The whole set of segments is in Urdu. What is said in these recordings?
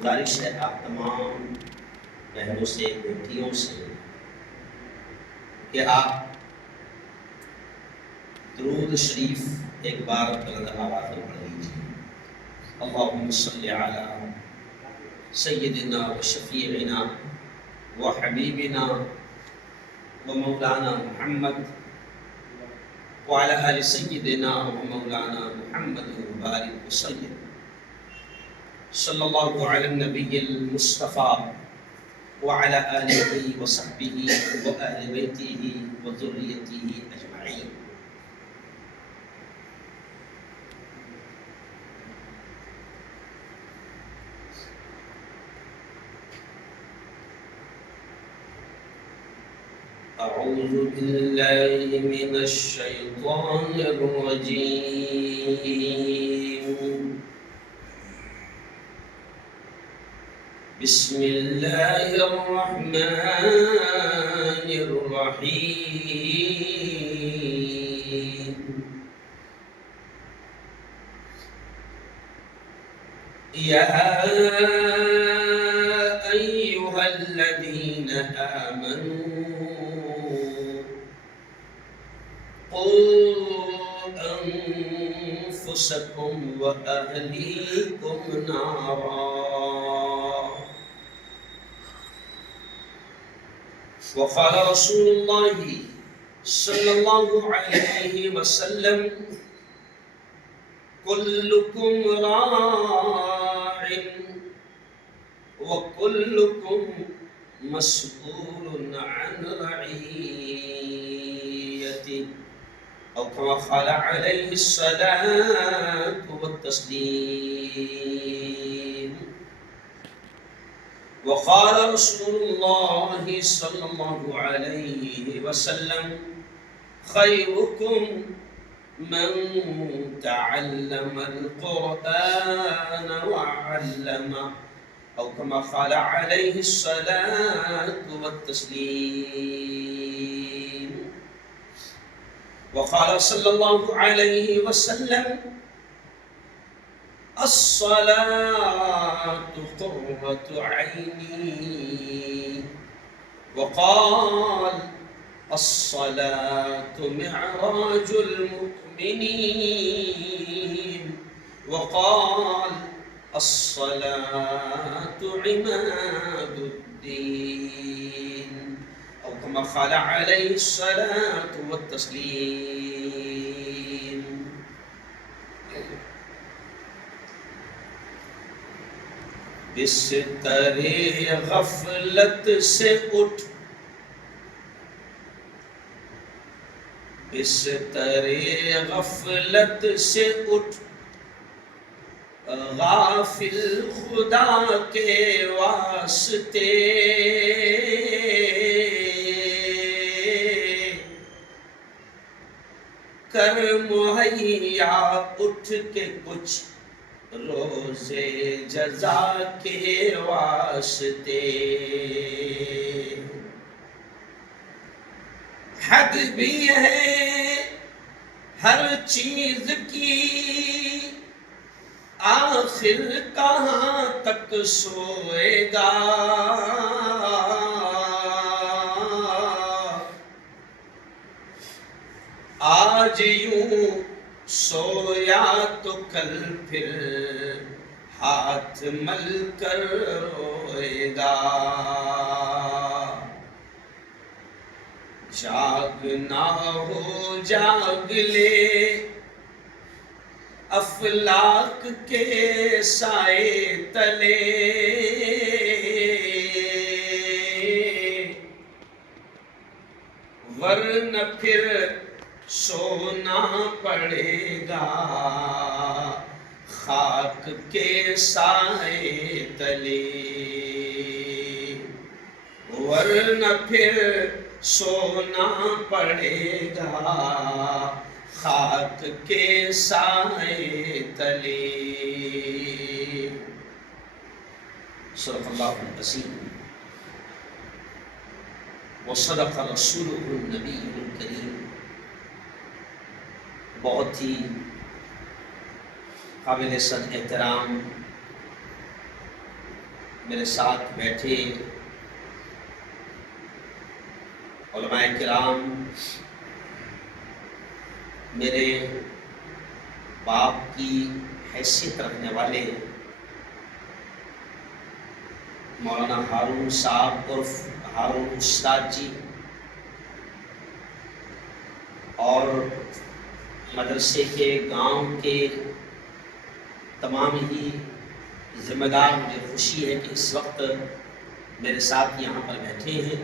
گزارش ہے آپ تمام بہنوں سے بیٹیوں سے کہ آپ درود شریف ایک بار بلند آواز میں پڑھ لیجیے۔ اللہم صلی علی سیدنا و شفیعنا و حبیبنا و مولانا محمد وعلى آل سیدنا و مولانا محمد وبارک وسلم۔ صلی اللہ علی النبی المصطفى وعلى آلہ وصحبہ وآل بیتہ وذریتہ اجمعین۔ اعوذ باللہ من الشیطان الرجیم۔ بسم اللہ الرحمن الرحیم۔ یا ایہا الذین آمنوا قوا انفسکم واہلیکم نارا وقال رسول اللہ صلی اللہ علیہ وسلم کلکم راع وکلکم مسئول عن رعیته او کما قال علیہ الصلاة والتسلیم۔ وقال رسول اللہ صلی اللہ علیہ وسلم خیرکم من تعلم القرآن وعلمه او کما قال علیہ الصلاة والتسلیم۔ وقال صلی اللہ علیہ وسلم الصلاة قرة عینی وقال الصلاة معراج المؤمنین وقال الصلاة عماد الدین او کما قال علیہ الصلاة والتسلیم۔ بستر غفلت سے اٹھ بستر غفلت سے اٹھ غافل خدا کے واسطے کر مہیا اٹھ کے کچھ روزے جزا کے واسطے۔ حد بھی ہے ہر چیز کی آخر کہاں تک سوئے گا، آج یوں سویا تو کل پھر ہاتھ مل کر روئے گا۔ جاگنا ہو جاگ لے افلاک کے سائے تلے، ورنہ پھر سونا پڑے گا خاک کے سائے تلے، ورنہ پھر سونا پڑے گا خاک کے سائے تلے۔ صدق اللہ العظیم وصدق رسولہ النبی الکریم۔ بہت ہی قابل صد احترام میرے ساتھ بیٹھے علماء کرام، میرے باپ کی حیثیت رکھنے والے مولانا ہارون صاحب عرف ہارون استاد جی، اور مدرسے کے گاؤں کے تمام ہی ذمہ دار، مجھے خوشی ہے کہ اس وقت میرے ساتھ یہاں پر بیٹھے ہیں،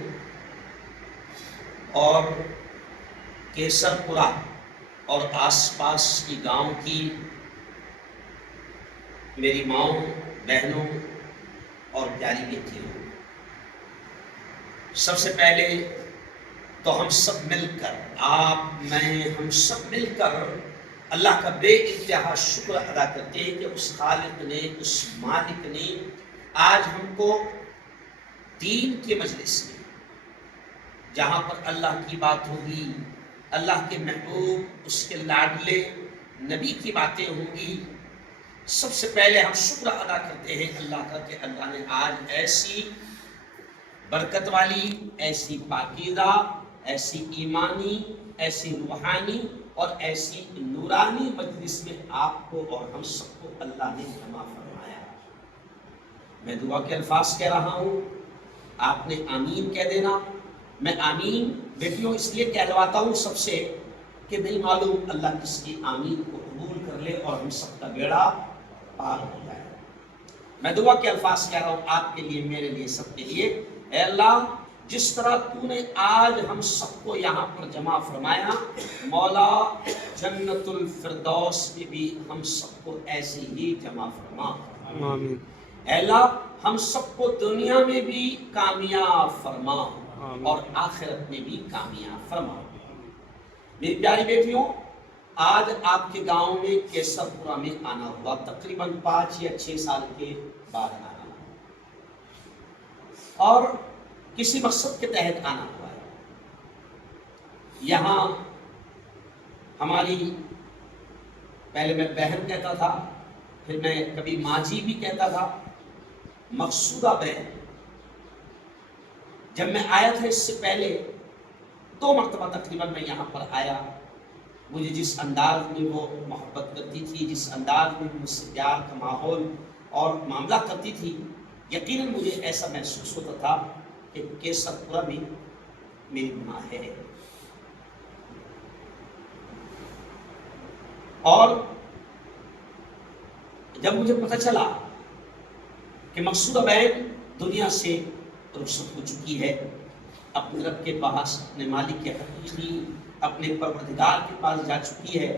اور کیسر پورہ اور آس پاس کی گاؤں کی میری ماؤں، بہنوں اور پیاری بیٹیوں، سب سے پہلے تو ہم سب مل کر، آپ، میں، ہم سب مل کر اللہ کا بے انتہا شکر ادا کرتے ہیں کہ اس خالق نے، اس مالک نے آج ہم کو دین کے مجلس میں، جہاں پر اللہ کی بات ہوگی، اللہ کے محبوب، اس کے لاڈلے نبی کی باتیں ہوں گی، سب سے پہلے ہم شکر ادا کرتے ہیں اللہ کا کہ اللہ نے آج ایسی برکت والی، ایسی پاکیزہ، ایسی ایمانی، ایسی روحانی اور ایسی نورانی مجلس میں آپ کو اور ہم سب کو اللہ نے جمع فرمایا۔ میں دعا کے الفاظ کہہ رہا ہوں، آپ نے آمین کہہ دینا۔ میں آمین بیٹیوں اس لیے کہلواتا ہوں سب سے کہ نہیں معلوم اللہ کس کی آمین کو قبول کر لے اور ہم سب کا بیڑا پار ہو جائے۔ میں دعا کے الفاظ کہہ رہا ہوں آپ کے لیے، میرے لیے، سب کے لیے۔ اے اللہ، جس طرح تو نے آج ہم سب کو یہاں پر جمع فرمایا، مولا جنت الفردوس میں بھی ہم سب کو ایسے ہی جمع فرما۔ آمین۔ اے اللہ، ہم سب کو دنیا میں بھی کامیاب فرما اور آخرت میں بھی کامیاب فرما۔ میری پیاری بیٹیوں، آج آپ کے گاؤں میں کیسر پورہ میں آنا ہوا، تقریباً 5 یا 6 سال کے بعد آنا ہوا، اور کسی مقصد کے تحت آنا ہوا ہے۔ یہاں ہماری، پہلے میں بہن کہتا تھا، پھر میں کبھی ماجی بھی کہتا تھا، مقصودہ بہن۔ جب میں آیا تھا اس سے پہلے 2 مرتبہ تقریباً میں یہاں پر آیا، مجھے جس انداز میں وہ محبت کرتی تھی، جس انداز میں مجھ سے پیار کا ماحول اور معاملہ کرتی تھی، یقیناً مجھے ایسا محسوس ہوتا تھا کہ کیسر پورہ میں میری ماں ہے۔ اور جب مجھے پتہ چلا کہ مقصودہ بہن دنیا سے رخصت ہو چکی ہے، اپنے رب کے پاس، اپنے مالک کے حقیقی، اپنے پروردگار کے پاس جا چکی ہے،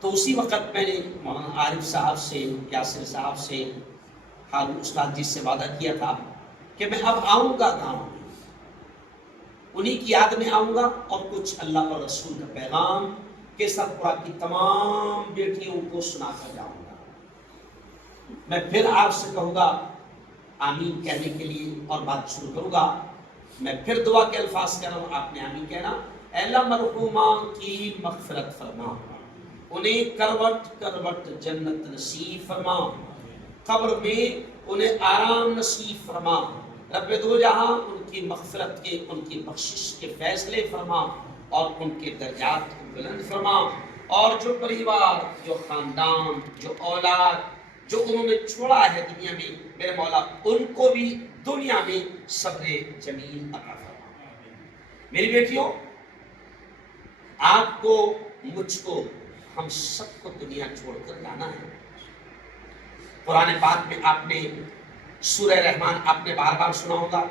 تو اسی وقت میں نے مولانا عارف صاحب سے، یاسر صاحب سے، ہارون استاد جی سے وعدہ کیا تھا کہ میں اب آؤں گا گاؤں میں، انہی کی یاد میں آؤں گا، اور کچھ اللہ اور رسول کا پیغام کیسر پورہ کی تمام بیٹیوں کو سنا کر جاؤں گا۔ میں پھر آپ سے کہوں گا آمین کہنے کے لیے اور بات شروع کروں گا۔ میں پھر دعا کے الفاظ کہہ رہا ہوں، آپ نے آمین کہنا۔ اے اللہ، مرحومہ کی مغفرت فرما، انہیں کروٹ کروٹ جنت نصیب فرما، قبر میں انہیں آرام نصیب فرما، رب دو جہاں ان کی مغفرت کے، ان کی بخشش کے فیصلے فرما، اور ان کے درجات کو بلند فرما، اور جو پریوار، جو خاندان، جو اولاد جو انہوں نے چھوڑا ہے دنیا میں، میرے مولا ان کو بھی دنیا میں صبر جمیل عطا فرما۔ میری بیٹیوں، آپ کو، مجھ کو، ہم سب کو دنیا چھوڑ کر جانا ہے۔ قرآن پاک میں آپ نے سورہ رحمان آپ نے بار بار سنا ہوگا،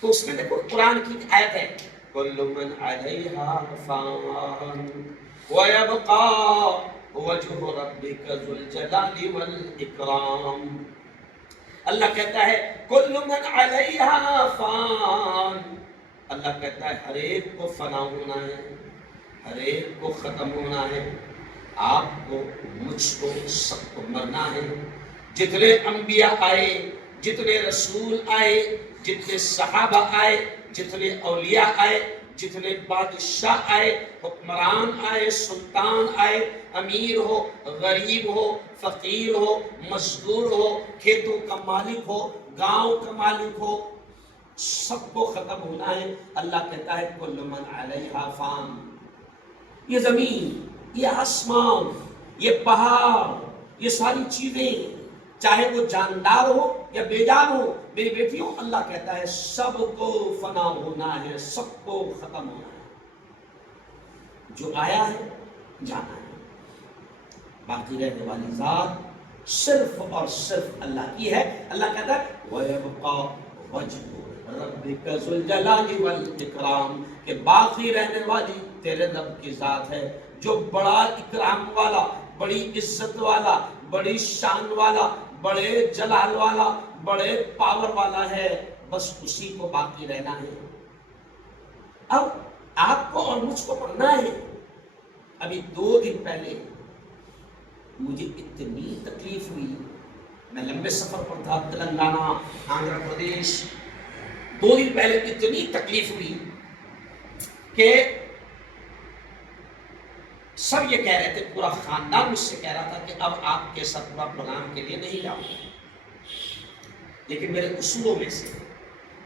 تو اس میں دیکھو قرآن کی آیت ہے، کل من علیہا فان ویبقى وجہ ربک ذو الجلال والاکرام۔ اللہ کہتا ہے کل من علیہا فان، اللہ کہتا ہے ہر ایک کو فنا ہونا ہے، ہر ایک کو ختم ہونا ہے، آپ کو، مجھ کو، سب کو مرنا ہے۔ جتنے انبیاء آئے، جتنے رسول آئے، جتنے صحابہ آئے، جتنے اولیاء آئے، جتنے بادشاہ آئے، حکمران آئے، سلطان آئے، امیر ہو، غریب ہو، فقیر ہو، مزدور ہو، کھیتوں کا مالک ہو، گاؤں کا مالک ہو، سب کو ختم ہونا ہے۔ اللہ کہتا ہے کل من علیہا فان، یہ زمین، یہ آسمان، یہ پہاڑ، یہ ساری چیزیں، چاہے وہ جاندار ہو یا بے جان ہو، میری بیٹیوں اللہ کہتا ہے سب کو فنا ہونا ہے، سب کو ختم ہونا ہے۔ جو آیا ہے جانا ہے، باقی رہنے والی ذات صرف اور صرف اللہ کی ہے۔ اللہ کہتا ہے وَيَبْقَى وَجْهُ رَبِّكَ ذُو الْجَلَالِ وَالْإِكْرَامِ، کہ باقی رہنے والی تیرے رب کی ذات ہے جو بڑا اکرام والا، بڑی عزت والا، بڑی شان والا، بڑے جلال والا، بڑے پاور والا ہے، بس اسی کو باقی رہنا ہے۔ اب آپ کو اور مجھ کو پڑھنا ہے۔ ابھی 2 دن پہلے مجھے اتنی تکلیف ہوئی، میں لمبے سفر پر تھا، تلنگانہ، آندھرا پردیش، 2 دن پہلے اتنی تکلیف ہوئی کہ سب یہ کہہ رہے تھے، پورا خاندان مجھ سے کہہ رہا تھا کہ اب آپ کے ستوہ پروگرام کے لیے نہیں جاؤں گا۔ لیکن میرے اصولوں میں سے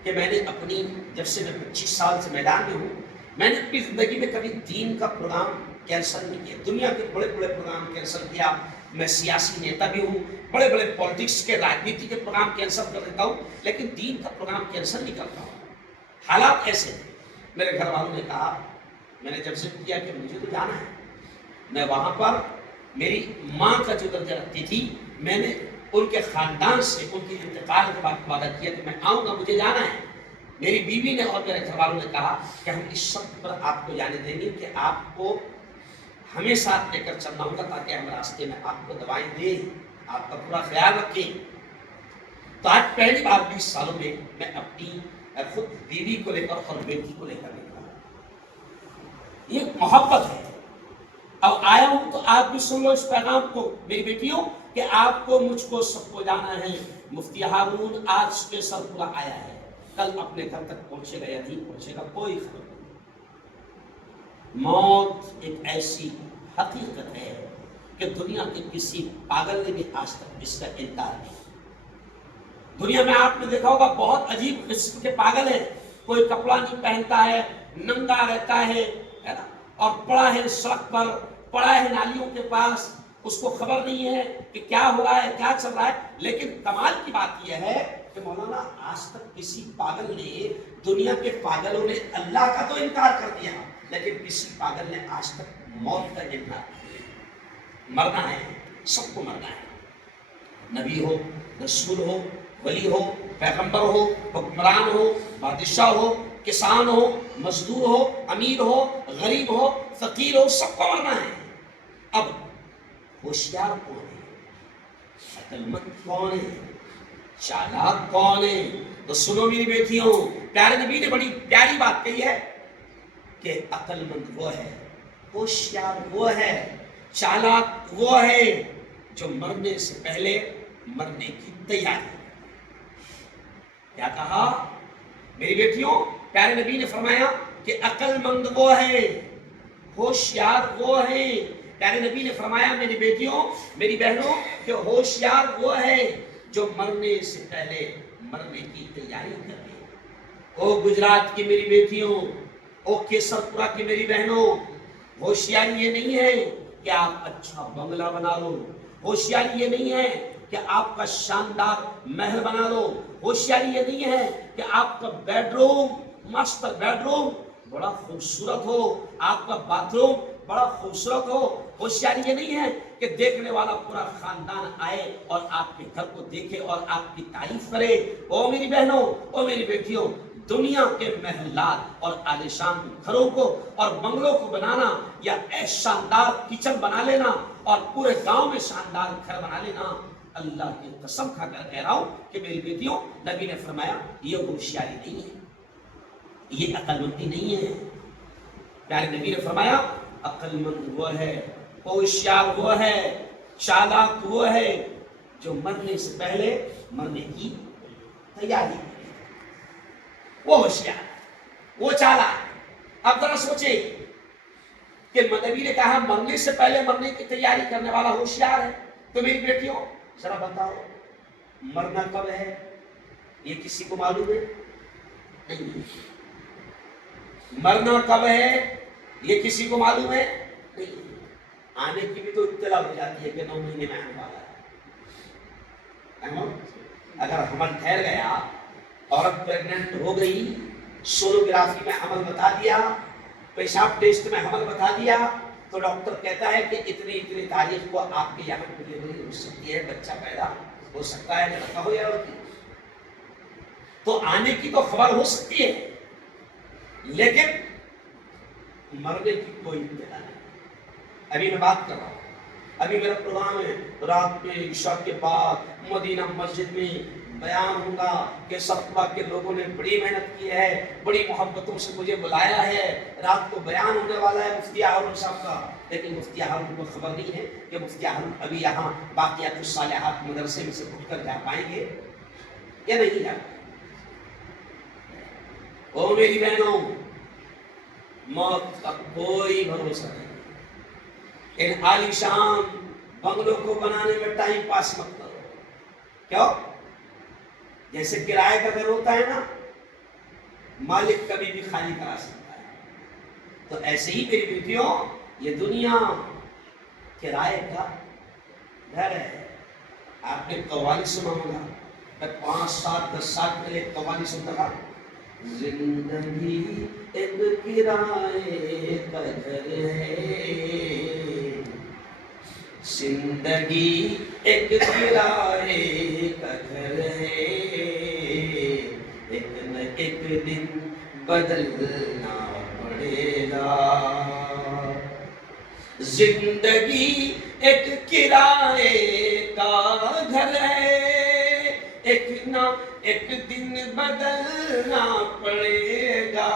کہ میں نے اپنی، جب سے میں 25 سال سے میدان میں ہوں، میں نے اپنی زندگی میں کبھی دین کا پروگرام کینسل نہیں کیا۔ دنیا کے بڑے بڑے پروگرام کینسل کیا، میں سیاسی نیتا بھی ہوں، بڑے بڑے پالیٹکس کے، راجنیتی کے پروگرام کینسل کر دیتا ہوں، لیکن دین کا پروگرام کینسل نہیں کرتا ہوں۔ حالات ایسے تھے، میرے گھر والوں نے کہا، میں نے جب ضد کیا کہ مجھے تو جانا ہے، میں وہاں پر میری ماں کا جو درجہ رکھتی تھی، میں نے ان کے خاندان سے ان کے انتقال کے بعد وعدہ کیا کہ میں آؤں گا، مجھے جانا ہے۔ میری بیوی نے اور میرے گھر والوں نے کہا کہ ہم اس شرط پر آپ کو جانے دیں گے کہ آپ کو ہمیں ساتھ لے کر چلنا ہوگا تاکہ ہم راستے میں آپ کو دوائیں دیں، آپ کا پورا خیال رکھیں۔ تو آج پہلی بار 20 سالوں میں میں اپنی خود بیوی کو لے کر اور بیٹی کو لے کر نکلا۔ یہ محبت ہے۔ اب آیا ہوں تو آپ بھی سن لو اس پیغام کو میری بیٹیوں، کہ آپ کو، مجھ کو، سب کو جانا ہے۔ مفتی ہارون آج کے سرپورہ آیا ہے، کل اپنے گھر تک پہنچے گا یا نہیں پہنچے گا کوئی خبر نہیں۔ موت ایک ایسی حقیقت ہے کہ دنیا کے کسی پاگل نے بھی آج تک اس کا انکار نہیں۔ دنیا میں آپ نے دیکھا ہوگا بہت عجیب قسم کے پاگل ہیں، کوئی کپڑا نہیں پہنتا ہے، ننگا رہتا ہے نا، اور پڑا ہے سڑک پر، پڑا ہے نالیوں کے پاس، اس کو خبر نہیں ہے کہ کیا ہو رہا ہے، کیا چل رہا ہے۔ لیکن کمال کی بات یہ ہے کہ مولانا آج تک کسی پاگل نے، دنیا کے پاگلوں نے اللہ کا تو انکار کر دیا، لیکن کسی پاگل نے آج تک موت کا انکار کیا۔ مرنا ہے، سب کو مرنا ہے، نبی ہو، رسول ہو، ولی ہو، پیغمبر ہو، حکمران ہو، بادشاہ ہو، کسان ہو، مزدور ہو، امیر ہو، غریب ہو، فقیر ہو، سب کو مرنا ہے۔ اب ہوشیار کون ہے، عقل مند کون ہے، چالاک کون ہے؟ تو سنو میری بیٹیوں، پیارے نبی نے بڑی پیاری بات کہی ہے کہ عقل مند وہ ہے، ہوشیار وہ ہے، چالاک وہ ہے جو مرنے سے پہلے مرنے کی تیاری۔ کیا کہا میری بیٹیوں؟ پیارے نبی نے فرمایا کہ عقل مند وہ ہے، ہوشیار وہ ہے۔ پیارے نبی نے فرمایا میری بیٹیوں، میری بہنوں، کہ ہوشیار وہ ہے جو مرنے سے پہلے مرنے کی تیاری کرے۔ او گجرات کی میری بیٹیوں، او کیسرپورہ کی میری بہنوں، ہوشیاری یہ نہیں ہے کہ آپ اچھا بنگلہ بنا لو، ہوشیاری یہ نہیں ہے کہ آپ کا شاندار محل بنا لو، ہوشیاری یہ نہیں ہے کہ آپ کا bed room, master bed room بڑا خوبصورت ہو، آپ کا باتھ روم بڑا خوبصورت ہو۔ ہوشیاری یہ نہیں ہے کہ دیکھنے والا پورا خاندان آئے اور آپ کے گھر کو دیکھے اور آپ کی تعریف کرے۔ او میری بہنوں، او میری بیٹیوں، دنیا کے محلات اور عالیشان گھروں کو اور بنگلوں کو بنانا، یا شاندار کچن بنا لینا اور پورے گاؤں میں شاندار گھر بنا لینا، اللہ کی قسم کھا کر کہہ رہا ہوں کہ میری بیٹیوں، نبی نے فرمایا یہ ہوشیاری نہیں ہے، یہ عقل مندی نہیں ہے۔ پیارے نبی نے فرمایا عقل مند وہ ہے، ہوشیار وہ ہے، چالاک وہ ہے جو مرنے سے پہلے مرنے کی تیاری کرے۔ وہ ہوشیار، وہ چالاک۔ اب ذرا سوچے کہ نبی نے کہا مرنے سے پہلے مرنے کی تیاری کرنے والا ہوشیار ہے. تو میری بیٹیوں ذرا بتاؤ مرنا کب ہے یہ کسی کو معلوم ہے؟ نہیں. مرنا کب ہے یہ کسی کو معلوم ہے؟ نہیں. آنے کی بھی تو اطلاع ہو جاتی ہے کہ 9 مہینے میں آنے والا ہے. اگر حمل ٹھہر گیا، عورت پریگننٹ ہو گئی، سونوگرافی میں حمل بتا دیا، پیشاب ٹیسٹ میں حمل بتا دیا، تو ڈاکٹر کہتا ہے کہ اتنی تاریخ کو آپ کے یہاں ڈلیوری ہو سکتی ہے، بچہ پیدا ہو سکتا ہے، لڑکا ہو یا لڑکی. تو آنے کی تو خبر ہو سکتی ہے لیکن مرنے کی کوئی اطلاع نہیں. ابھی میں بات کر رہا ہوں، ابھی میرا پروگرام ہے رات میں عشاء کے بعد مدینہ مسجد میں بیان ہوگا کہ سرپا کے لوگوں نے بڑی محنت کی ہے، بڑی محبتوں سے مجھے بلایا ہے، رات کو بیان ہونے والا ہے مفتی ہارون صاحب کا. لیکن مفتی ہارون کو خبر نہیں ہے کہ مفتی ہارون ابھی یہاں باقیات الصالحات مدرسے میں سے اٹھ کر جا پائیں گے یا نہیں جا پائیں. او میری بہنوں، موت کا کوئی بھروسہ نہیں. ان عالی شان بنگلوں کو بنانے میں ٹائم پاس مت کرو. کیوں؟ جیسے کرائے کا گھر ہوتا ہے نا، مالک کبھی بھی خالی کرا سکتا ہے، تو ایسے ہی میری بیٹیوں یہ دنیا کرائے کا گھر ہے. آپ نے قوالی سنا ہوگا، میں 5 سال 10 سال پہلے قوالی سنتا تھا. زندگی ایک کرائے کا گھر ہے، زندگی ایک کرائے کا گھر ہے، ایک نہ ایک دن بدلنا پڑے گا. زندگی ایک کرائے کا گھر ہے، ایک نہ ایک دن بدلنا پڑے گا.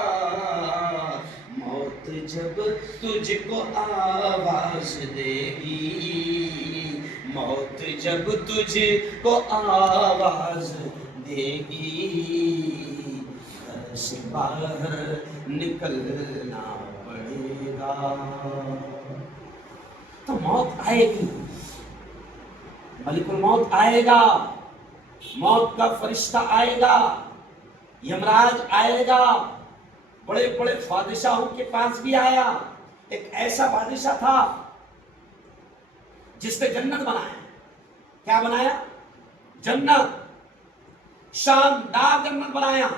موت جب تجھ کو آواز دے گی، موت جب تجھ کو آواز دے گی، گھر سے باہر نکلنا پڑے گا. تو موت آئے گی، ملک الموت آئے گا، موت کا فرشتہ آئے گا، یمراج آئے گا. بڑے بڑے بادشاہوں کے پاس بھی آیا. ایک ایسا بادشاہ تھا جس نے جنت بنایا. کیا بنایا؟ جنت. شاندار جنت بنایا،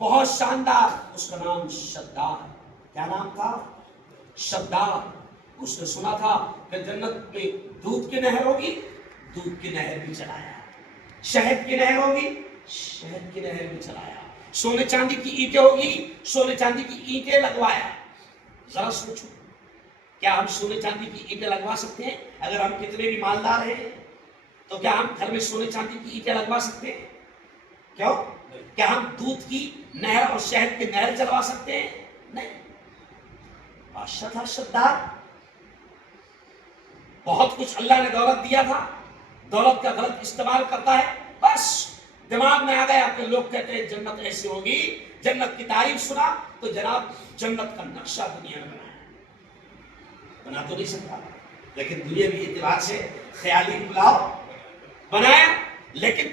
بہت شاندار. اس کا نام شداد. کیا نام تھا؟ شداد. اس نے سنا تھا کہ جنت میں دودھ کی نہر ہوگی، دودھ کی نہر بھی چلایا. شہد کی نہر ہوگی، شہد کی نہر بھی چلایا. سونے چاندی کی اینٹیں ہوگی، سونے چاندی کی اینٹیں لگوایا. ذرا سوچو، کیا ہم سونے چاندی کی اینٹیں لگوا سکتے ہیں؟ اگر ہم کتنے بھی مالدار ہیں تو کیا ہم گھر میں سونے چاندی کی اینٹیں لگوا سکتے ہیں؟ کیوں؟ کیا ہم دودھ کی نہر اور شہد کی نہر چلوا سکتے ہیں؟ نہیں. بادشاہ تھا شداد، بہت کچھ اللہ نے دولت دیا تھا، دولت کا غلط استعمال کرتا ہے. بس دماغ میں آ گیا کہ لوگ کہتے ہیں جنت ایسی ہوگی، جنت کی تعریف سنا تو جناب جنت کا نقشہ دنیا میں بنا تو نہیں سکتا، لیکن دنیاوی اعتبار سے خیالی پلاؤ بنایا. لیکن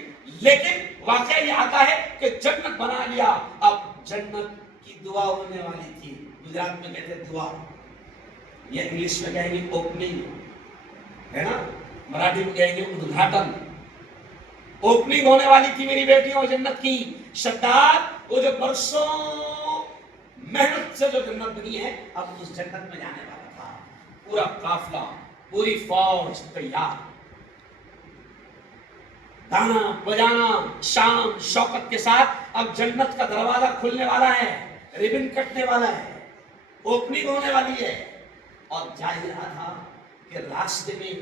واقعہ یہ آتا ہے کہ جنت بنا لیا. اب جنت کی دعا ہونے والی تھی. گجرات میں کہتے ہیں دعا، یا انگلش میں کہیں گے اوپننگ ہے نا، مراٹھی میں کہیں گے ادھاٹن. اوپننگ ہونے والی تھی میری بیٹیوں جنت کی. شداد وہ جو برسوں محنت سے جو جنت بنی ہے، اب اس جنت میں جانے والا تھا. پورا قافلہ، پوری فوج تیار، گانا بجانا شان شوکت کے ساتھ. اب جنت کا دروازہ کھلنے والا ہے، ریبن کٹنے والا ہے، اوپننگ ہونے والی ہے. اور جا ہی رہا تھا کہ راستے میں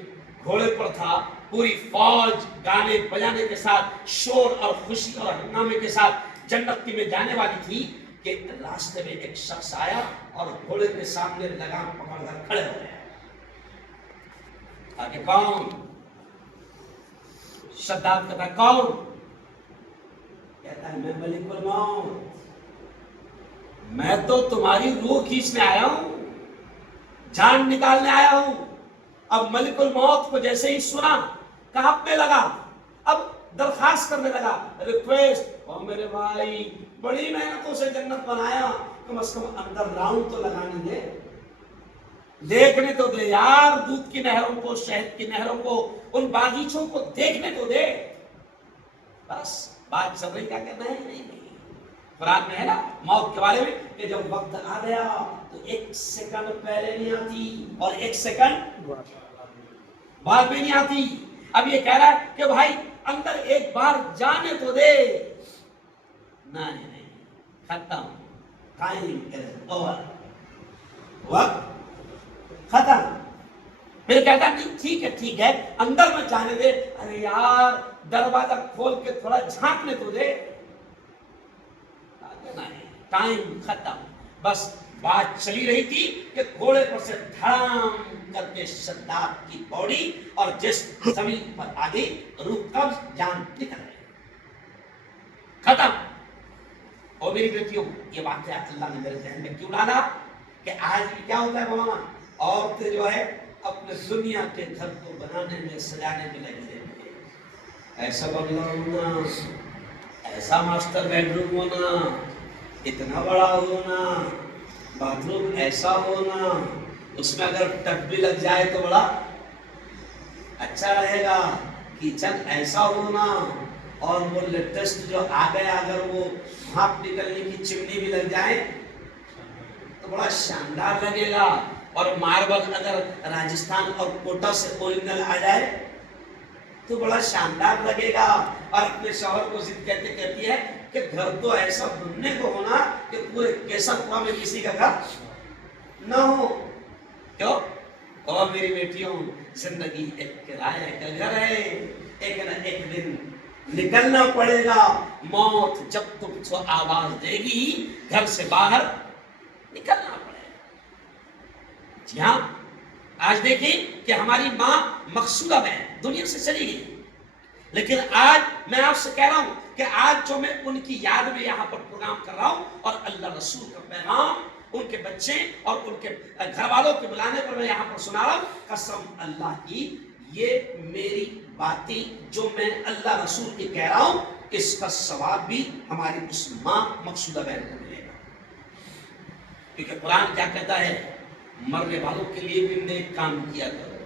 گھوڑے پر تھا، پوری فوج گانے بجانے کے ساتھ، شور اور خوشی اور ہنگامے کے ساتھ جنت میں جانے والی تھی کہ راستے میں ایک شخص آیا اور گھوڑے کے سامنے لگام پکڑ کر کھڑے ہو گئے. آگے کون؟ شداد کہتا ہے کون؟ کہتا ہے میں ملک الموت. میں تو تمہاری روح کھینچنے آیا ہوں، جان نکالنے آیا ہوں۔ اب ملک الموت کو جیسے ہی سنا کانپنے لگا، اب درخواست کرنے لگا، ریکویسٹ، او میرے بھائی بڑی محنتوں سے جنت بنایا، کم از کم اندر راؤنڈ تو لگانے دے، دیکھنے تو دے یار، دودھ کی نہروں کو، شہد کی نہروں کو، ان باغیچوں کو دیکھنے تو دے۔ بس بات چل رہی، کیا کہنا ہے؟ نہیں قرآن میں ہے نا موت کے بارے میں کہ جب وقت آ گیا تو 1 سیکنڈ پہلے نہیں آتی اور 1 سیکنڈ بعد میں نہیں آتی۔ اب یہ کہہ رہا ہے کہ بھائی اندر ایک بار جانے تو دے۔ نہیں ختم، ٹائم اوور، وقت ختم۔ پھر کہتا نہیں ٹھیک ہے اندر میں جانے دے۔ ارے یار دروازہ کھول کے تھوڑا جھانکنے تو دے۔ ٹائم ختم۔ بس بات چلی رہی تھی کہ گھوڑے پر سے دھڑام کر کے شداد کی باڈی اور جسم زمین پر آ گئی، روح قبض، جان نکل گئی، ختم۔ اور میری بیٹیوں یہ واقعہ اللہ نے میرے ذہن میں کیوں ڈالا کہ آج بھی کیا ہوتا ہے مولانا، عورتیں جو ہے اپنے دنیا کے گھر کو بنانے میں، سجانے میں لگی رہتی ہے۔ ایسا بنگلہ ہونا، ایسا ماسٹر بیڈ روم ہونا، اتنا بڑا ہونا، باتھ روم ایسا ہونا، اس میں اگر ٹب بھی لگ جائے تو بڑا اچھا رہے گا، کچن ایسا ہونا، اور وہ لیٹسٹ جو آ گیا اگر وہ بھاپ نکلنے کی چمنی بھی لگ جائے تو بڑا شاندار لگے گا، اور ماربل اگر راجستھان اور کوٹا سے اوریجنل آ جائے تو بڑا شاندار لگے گا۔ اور اپنے شوہر کو ضد کہتی ہے کہ گھر تو ایسا بننے کو ہونا کہ پورے کیسر پورا میں کسی کا گھر نہ ہو۔ کیوں؟ اور میری بیٹیوں زندگی ایک کرایہ کا گھر ہے، ایک نہ ایک دن نکلنا پڑے گا۔ موت جب تم کو آواز دے گی گھر سے باہر نکلنا پڑے گا۔ جی ہاں، آج دیکھیں کہ ہماری ماں مقصودہ میں دنیا سے چلی گئی، لیکن آج میں آپ سے کہہ رہا ہوں کہ آج جو میں ان کی یاد میں یہاں پر پروگرام کر رہا ہوں اور اللہ رسول کا پیغام ان کے بچے اور ان کے گھر والوں کے بلانے پر میں یہاں پر سنا رہا ہوں، قسم اللہ کی یہ میری باتیں جو میں اللہ رسول کی کہہ رہا ہوں اس کا ثواب بھی ہماری اس ماں مقصودہ بہن کو ملے گا، کیونکہ قرآن کیا کہتا ہے؟ مرنے والوں کے لیے بھی نیک کام کیا کرو۔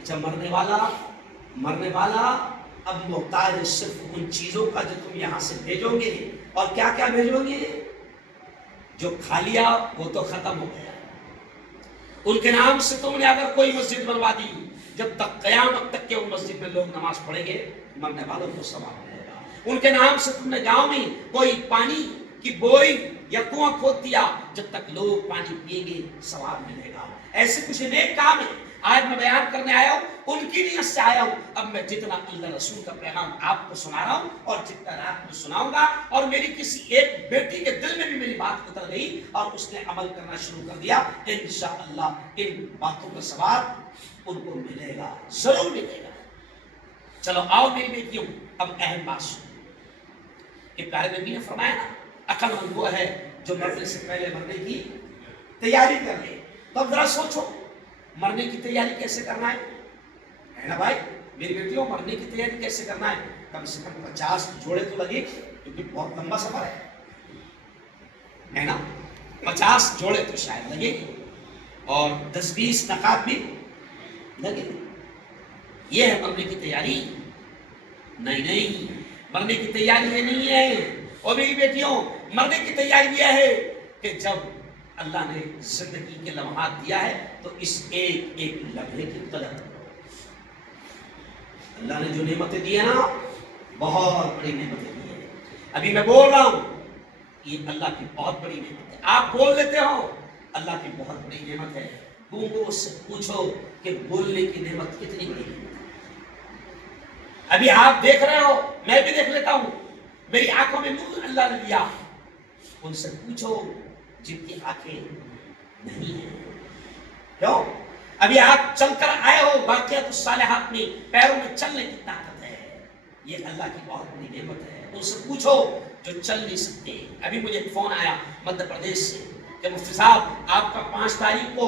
اچھا مرنے والا اب محتاج صرف ان چیزوں کا جو تم یہاں سے بھیجو گے، اور کیا کیا بھیجو گے؟ جو کھا لیا وہ تو ختم ہو گیا، ان کے نام سے تم نے اگر کوئی مسجد بنوا دی، جب تک قیامت تک کے ان مسجد میں لوگ نماز پڑھیں گے مرنے والوں کو ثواب ملے گا۔ ان کے نام سے تم نے گاؤں میں کوئی پانی کی بورنگ یا کنواں کھود دیا، جب تک لوگ پانی پیئیں گے ثواب ملے گا۔ ایسے کچھ نیک کام ہے آج میں بیان کرنے آیا ہوں، ان کی نیت سے آیا ہوں۔ اب میں جتنا اللہ رسول کا پیغام آپ کو سنا رہا ہوں اور جتنا رات میں سناؤں گا، اور میری کسی ایک بیٹی کے دل میں بھی میری بات اتر گئی اور اس نے عمل کرنا شروع کر دیا، انشاءاللہ ان باتوں کا ثواب ان کو ملے گا، ضرور ملے گا۔ چلو آؤ میری بیٹیوں، اب اہم بات سنو کہ پیارے نبی نے فرمایا نا عقل مند وہ ہے جو مرنے سے پہلے مرنے کی تیاری کر لے۔ تو اب ذرا سوچو مرنے کی تیاری کیسے کرنا ہے نا بھائی میری بیٹیوں، مرنے کی تیاری کیسے کرنا ہے؟ کم سے کم 50 جوڑے تو لگے، کیونکہ بہت لمبا سفر ہے نا، 50 جوڑے تو شاید لگے اور 10-20 نقاب بھی لگے۔ یہ ہے مرنے کی تیاری؟ نہیں، مرنے کی تیاری یہ نہیں ہے۔ اور میری بیٹیوں مرنے کی تیاری یہ ہے کہ جب اللہ نے زندگی کے لمحات دیا ہے تو اس ایک ایک لمحے کی قدر کرو۔ اللہ نے جو نعمتیں دی ہیں نا، بہت بڑی نعمتیں دی ہیں۔ ابھی میں بول رہا ہوں یہ اللہ کی بہت بڑی نعمت ہے، آپ بول لیتے ہو اللہ کی بہت بڑی نعمت ہے۔ گونگوں سے پوچھو کہ بولنے کی نعمت کتنی بڑی ہے۔ ابھی آپ دیکھ رہے ہو، میں بھی دیکھ لیتا ہوں، میری آنکھوں میں نور اللہ نے دیا، ان سے پوچھو جن کی آنکھیں نہیں ہیں۔ کیوں؟ ابھی آپ چل کر آئے ہو، باقیات الصالحات میں پیروں میں چلنے کی طاقت ہے، یہ اللہ کی بہت بڑی نعمت ہے. ان سے پوچھو جو چل نہیں سکتے. ابھی مجھے ایک فون آیا مدھیہ پردیش سے کہ مفتی صاحب آپ کا 5 تاریخ کو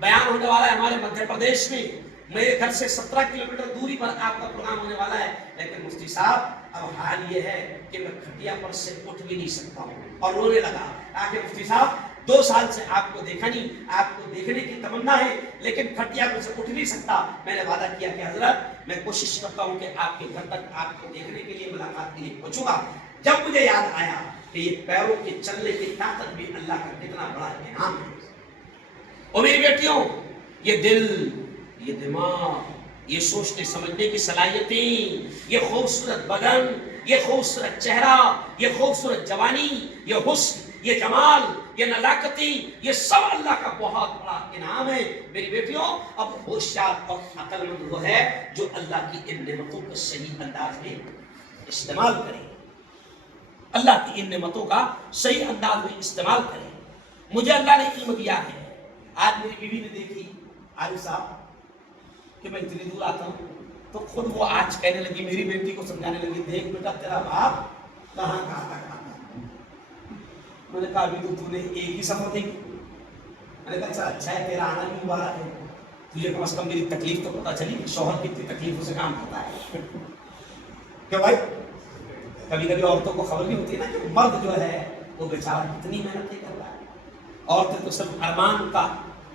بیان ہونے والا ہے ہمارے مدھیہ پردیش میں، میرے گھر سے 17 کلومیٹر دوری پر آپ کا پروگرام ہونے والا ہے، لیکن مفتی صاحب اب حال یہ ہے کہ میں کھٹیا پر سے اٹھ بھی نہیں سکتا ہوں. اور رونے لگا. کہ مفتی صاحب 2 سال سے آپ کو دیکھا نہیں، آپ کو دیکھنے کی تمنا ہے لیکن کھٹیا پر سے اٹھ نہیں سکتا. میں نے وعدہ کیا کہ حضرت میں کوشش کرتا ہوں کہ آپ کے گھر تک آپ کو دیکھنے کے لیے ملاقات کے لیے پہنچوں گا. جب مجھے یاد آیا کہ یہ پیروں کے چلنے کی طاقت بھی اللہ کا کتنا بڑا انعام ہے. اور میری بیٹیوں، یہ دل، یہ دماغ، یہ سوچنے سمجھنے کی صلاحیتیں، یہ خوبصورت بدن، یہ خوبصورت چہرہ، یہ خوبصورت جوانی، یہ حسن، یہ جمال، یہ نزاکتی، یہ سب اللہ کا بہت بڑا انعام ہے. میری بیٹیوں، اب ہوشیار اور عقل مند وہ ہے جو اللہ کی ان نعمتوں کو صحیح انداز میں استعمال کرے. اللہ کی ان نعمتوں کا صحیح انداز میں استعمال کرے. مجھے اللہ نے علم دیا ہے. آج میری بیوی نے دیکھی عارف صاحب کہ میں اتنی دور آتا ہوں تو خود وہ آج کہنے لگی، میری بیٹی کو سمجھانے لگی، دیکھ بیٹا تیرا باپ کہاں کہاں تک آتا ہے. میں نے کہا ابھی تو نے ایک ہی سفر دیکھی. میں نے کہا اچھا ہے تیرا آنا بھی مبارک ہے، تجھے کم از کم میری تکلیف تو پتا چلی کہ شوہر کتنی تکلیفوں سے کام کرتا ہے. کیوں بھائی؟ کبھی کبھی عورتوں کو خبر نہیں ہوتی ہے نا کہ مرد جو ہے وہ بیچارہ کتنی محنت نہیں کر رہا ہے. عورتیں تو صرف ارمان کا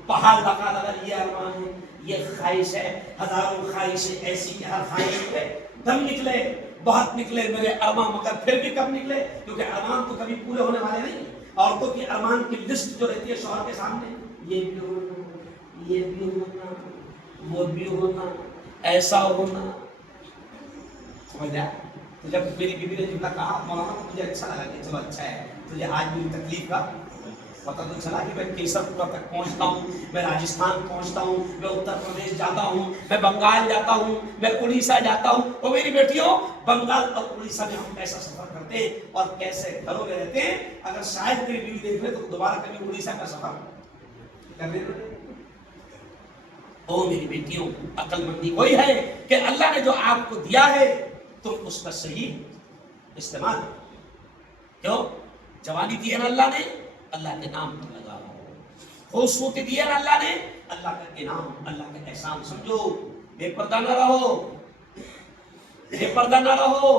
پہاڑ لگا یہ ارمان ہے، یہ خواہش ہے، ہزاروں خواہشیں ایسی کہ ہر خواہش پہ دم نکلے، بہت نکلے میرے ارمان، مگر پھر بھی کب نکلے، کیونکہ ارمان تو کبھی پورے ہونے والے نہیں. عورتوں کی ارمان کی لسٹ جو رہتی ہے شوہر کے سامنے، یہ بھی ہونا، یہ بھی ہونا، وہ بھی ہونا، ایسا ہونا. سمجھ گیا؟ تو جب میری بیوی نے جملہ کہا مولانا تو مجھے اچھا لگا کہ چلو اچھا ہے تجھے آج میری تکلیف کا پتہ تو چلا کہ میں کیسر پورہ تک پہنچتا ہوں، میں راجستھان پہنچتا ہوں، میں اتر پردیش جاتا ہوں، میں بنگال جاتا ہوں، میں اڑیسہ جاتا ہوں. اور میری بیٹیوں، بنگال اور اڑیسہ میں ہم کیسا سفر کرتے ہیں اور کیسے گھروں میں رہتے ہیں. اگر شاید میری بیوی دیکھ لے تو دوبارہ کبھی اڑیسہ کا سفر کرنے لگے. او میری بیٹیوں، عقل مندی وہی ہے کہ اللہ نے جو آپ کو دیا ہے تم اس کا صحیح استعمال. کیوں؟ جوانی دی ہے نا اللہ نے، اللہ کے نام پر لگاؤ. خوبصورتی دی ہے نا اللہ نے، اللہ کا انعام، اللہ کا احسان سمجھو. بے پردہ نہ رہو، بے پردہ نہ رہو.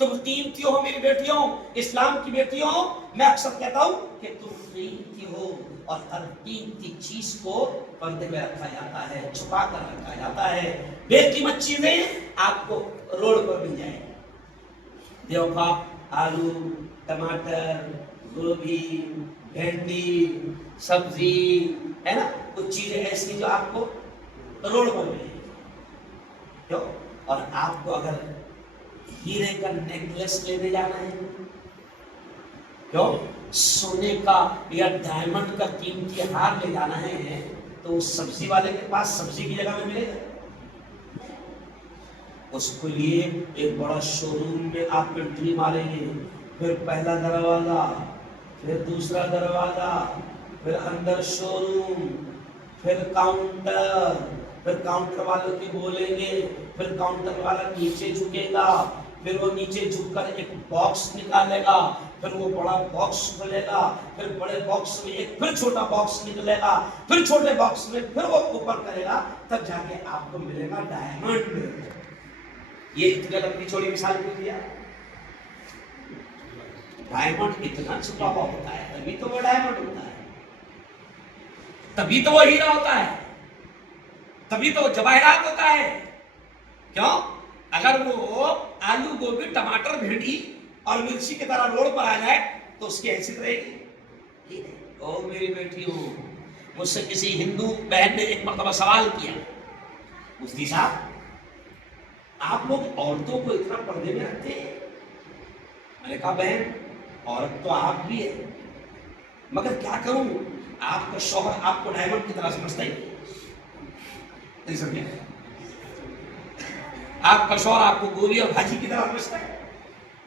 تم قیمتی ہو میری بیٹیوں، اسلام کی بیٹیوں. میں اکثر کہتا ہوں کہ تم قیمتی ہو اور ہر قیمتی چیز کو پردے میں رکھا جاتا ہے، چھپا کر رکھا جاتا ہے. بے قیمت چیزیں آپ کو روڈ پر مل جائیں. دیکھو آلو، ٹماٹر، گوبھی، بھنڈی، سبزی ہے نا، کچھ چیزیں ایسی جو آپ کو روڈ پر ملیں. کیوں؟ اور آپ کو اگر ہیرے کا نیکلیس لینے جانا ہے، کیوں سونے کا یا ڈائمنڈ کا قیمتی ہار لے جانا ہے، تو اس سبزی والے کے پاس سبزی کی جگہ میں ملے گا. اس کے لیے ایک بڑا شو روم میں آپ انٹری ماریں گے، پھر پہلا دروازہ، پھر دوسرا دروازہ، پھر اندر شو روم، پھر کاؤنٹر، پھر کاؤنٹر والوں کی بولیں گے، پھر کاؤنٹر والا نیچے جھکے گا، پھر وہ نیچے جھک کر ایک باکس نکالے گا، پھر وہ بڑا باکس کھولے گا، پھر بڑے باکس میں ایک پھر چھوٹا باکس نکلے گا، پھر چھوٹے باکس میں پھر وہ اوپر کرے گا، تب جا کے آپ کو ملے گا ڈائمنڈ. یہ اتنا لمبی چوڑی مثال کیوں دیا؟ ڈائمنڈ اتنا چھپا ہوا ہوتا ہے تبھی تو وہ ڈائمنڈ ہوتا ہے، تبھی تو وہ ہیرا ہوتا ہے، تبھی تو وہ جواہرات ہوتا ہے. کیوں؟ اگر وہ آلو، گوبھی، ٹماٹر، بھنڈی اور مرچی کی طرح روڈ پر آ جائے تو اس کی حیثیت رہے گی. او میری بیٹی ہو، مجھ سے کسی ہندو بہن نے ایک مرتبہ سوال کیا، مفتی صاحب آپ لوگ عورتوں کو اتنا پردے میں رکھتے ہیں؟ میں نے کہا بہن عورت تو آپ بھی ہے، مگر کیا کروں، آپ کا شوہر آپ کو ڈائمنڈ کی طرح سمجھتا ہی نہیں سمجھے. آپ کا شوہر آپ کو گوبھی اور بھاجی کی طرح سمجھتا ہے.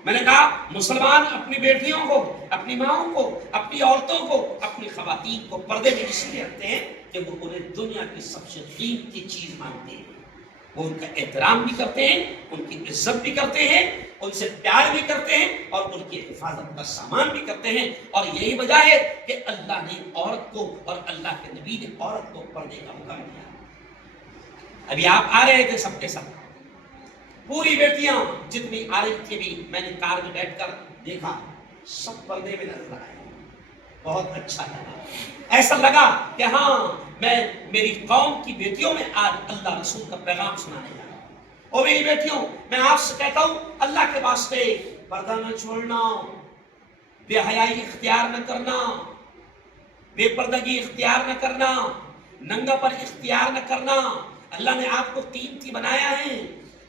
میں نے کہا مسلمان اپنی بیٹیوں کو، اپنی ماؤں کو، اپنی عورتوں کو، اپنی خواتین کو پردے میں اس لیے رکھتے ہیں کہ وہ انہیں دنیا کی سب سے قیمتی چیز مانتے ہیں. وہ ان کا احترام بھی کرتے ہیں، ان کی عزت بھی کرتے ہیں، ان سے پیار بھی کرتے ہیں اور ان کی حفاظت کا سامان بھی کرتے ہیں. اور یہی وجہ ہے کہ اللہ نے عورت کو اور اللہ کے نبی نے عورت کو پردے کا حکم دیا. ابھی آپ آ رہے تھے سب کے ساتھ، پوری بیٹیاں جتنی آ رہی تھی بھی میں نے کار میں بیٹھ کر دیکھا، سب پردے میں نظر آئے. بہت اچھا لگا، ایسا لگا کہ ہاں میں میری قوم کی بیٹیوں میں آج اللہ رسول کا پیغام سنانے جا رہا ہوں. اور میری بیٹیوں، میں آپ سے کہتا ہوں اللہ کے واسطے پردہ نہ چھوڑنا، بے حیائی اختیار نہ کرنا، بے پردگی اختیار نہ کرنا، ننگا پر اختیار نہ کرنا. اللہ نے آپ کو قیمتی بنایا ہے،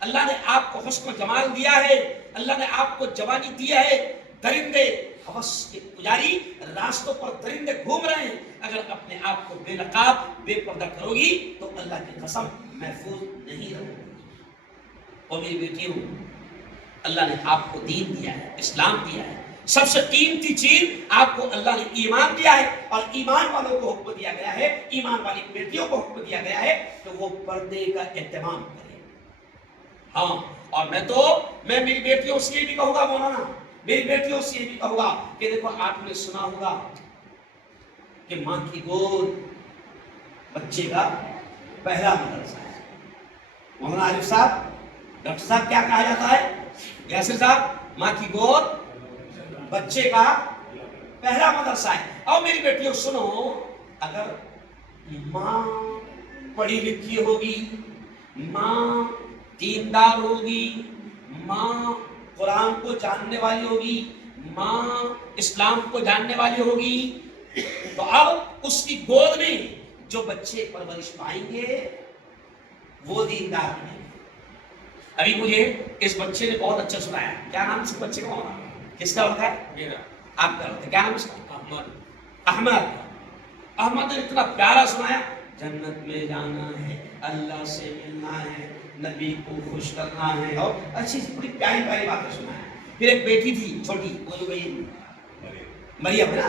اللہ نے آپ کو حسن و جمال دیا ہے، اللہ نے آپ کو جوانی دیا ہے. درندے ہوس کے پجاری راستوں پر درندے گھوم رہے ہیں، اگر اپنے آپ کو بے نقاب بے پردہ کرو گی تو اللہ کی قسم محفوظ نہیں رہو گی. اور میری بیٹیوں، اللہ نے آپ کو دین دیا ہے، اسلام دیا ہے. سب سے قیمتی چیز آپ کو اللہ نے ایمان دیا ہے، اور ایمان والوں کو حکم دیا گیا ہے، ایمان والی بیٹیوں کو حکم دیا گیا ہے کہ وہ پردے کا اہتمام کریں. ہاں، اور میں میری بیٹیوں سے یہ بھی کہوں گا مولانا، میری بیٹیوں سے یہ بھی کہوں گا کہ دیکھو آپ نے سنا ہوگا کہ ماں کی گود بچے کا پہلا مدرسہ ہے. مولانا عارف صاحب، ڈاکٹر صاحب کیا کہا جاتا ہے؟ یاسر صاحب، ماں کی گود بچے کا پہلا مدرسہ ہے. اور میری بیٹیوں سنو، اگر ماں پڑھی لکھی ہوگی، ماں دیندار ہوگی، ماں قرآن کو جاننے والی ہوگی، ماں اسلام کو جاننے والی ہوگی، تو اب اس کی گود میں جو بچے پرورش پائیں گے وہ دیندار ہیں. ابھی مجھے اس بچے نے بہت اچھا سنایا. کیا نام اس بچے کا ہونا؟ کس کا ہوتا ہے؟ میرا. آپ کا ہوتا ہے. کیا نام اس کا؟ احمد. احمد نے اتنا پیارا سنایا، جنت میں جانا ہے، اللہ سے ملنا ہے، نبی کو خوش کرنا ہے، اور اچھی سی بڑی پیاری پیاری باتیں سنایا. پھر ایک بیٹی تھی چھوٹی، وہ جو گئی مریم نا،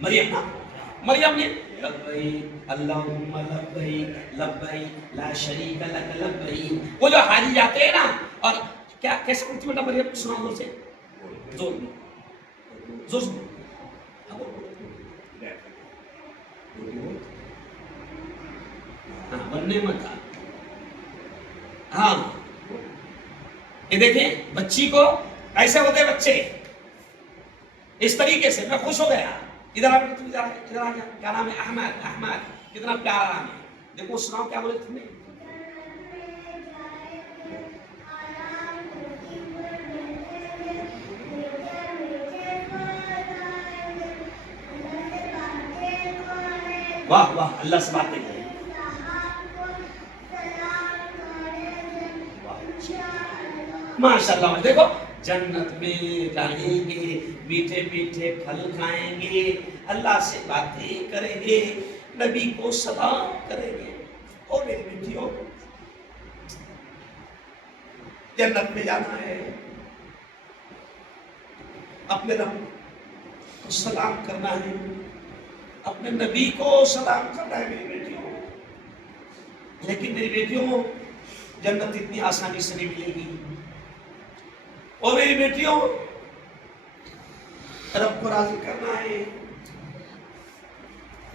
مریم نے لبیک اللہم لبیک لبیک لا شریک لک لبیک. وہ جو حاجی جاتے ہیں نا، اور کیا کیسے کرتی بیٹا مریم؟ سنا زور سے، زور سے. بننے مت. ہاں، یہ دیکھیں بچی کو ایسے ہوتے بچے اس طریقے سے. میں خوش ہو گیا. ادھر آ گیا. کیا نام ہے؟ احمد. احمد کتنا پیارا نام ہے. دیکھو سناؤ کیا بولے تم نے. واہ واہ، اللہ سے باتیں کریں. ماشاء اللہ. دیکھو جنت میں جائیں گے، میٹھے میٹھے پھل کھائیں گے، اللہ سے باتیں کریں گے، نبی کو سلام کریں گے. اور میری بیٹیوں، جنت میں جانا ہے، اپنے رب کو سلام کرنا ہے، اپنے نبی کو سلام کرنا ہے. میری بیٹیوں، لیکن میری بیٹیوں جنت اتنی آسانی سے نہیں ملے گی. اور میری بیٹیوں، رب کو راضی کرنا ہے،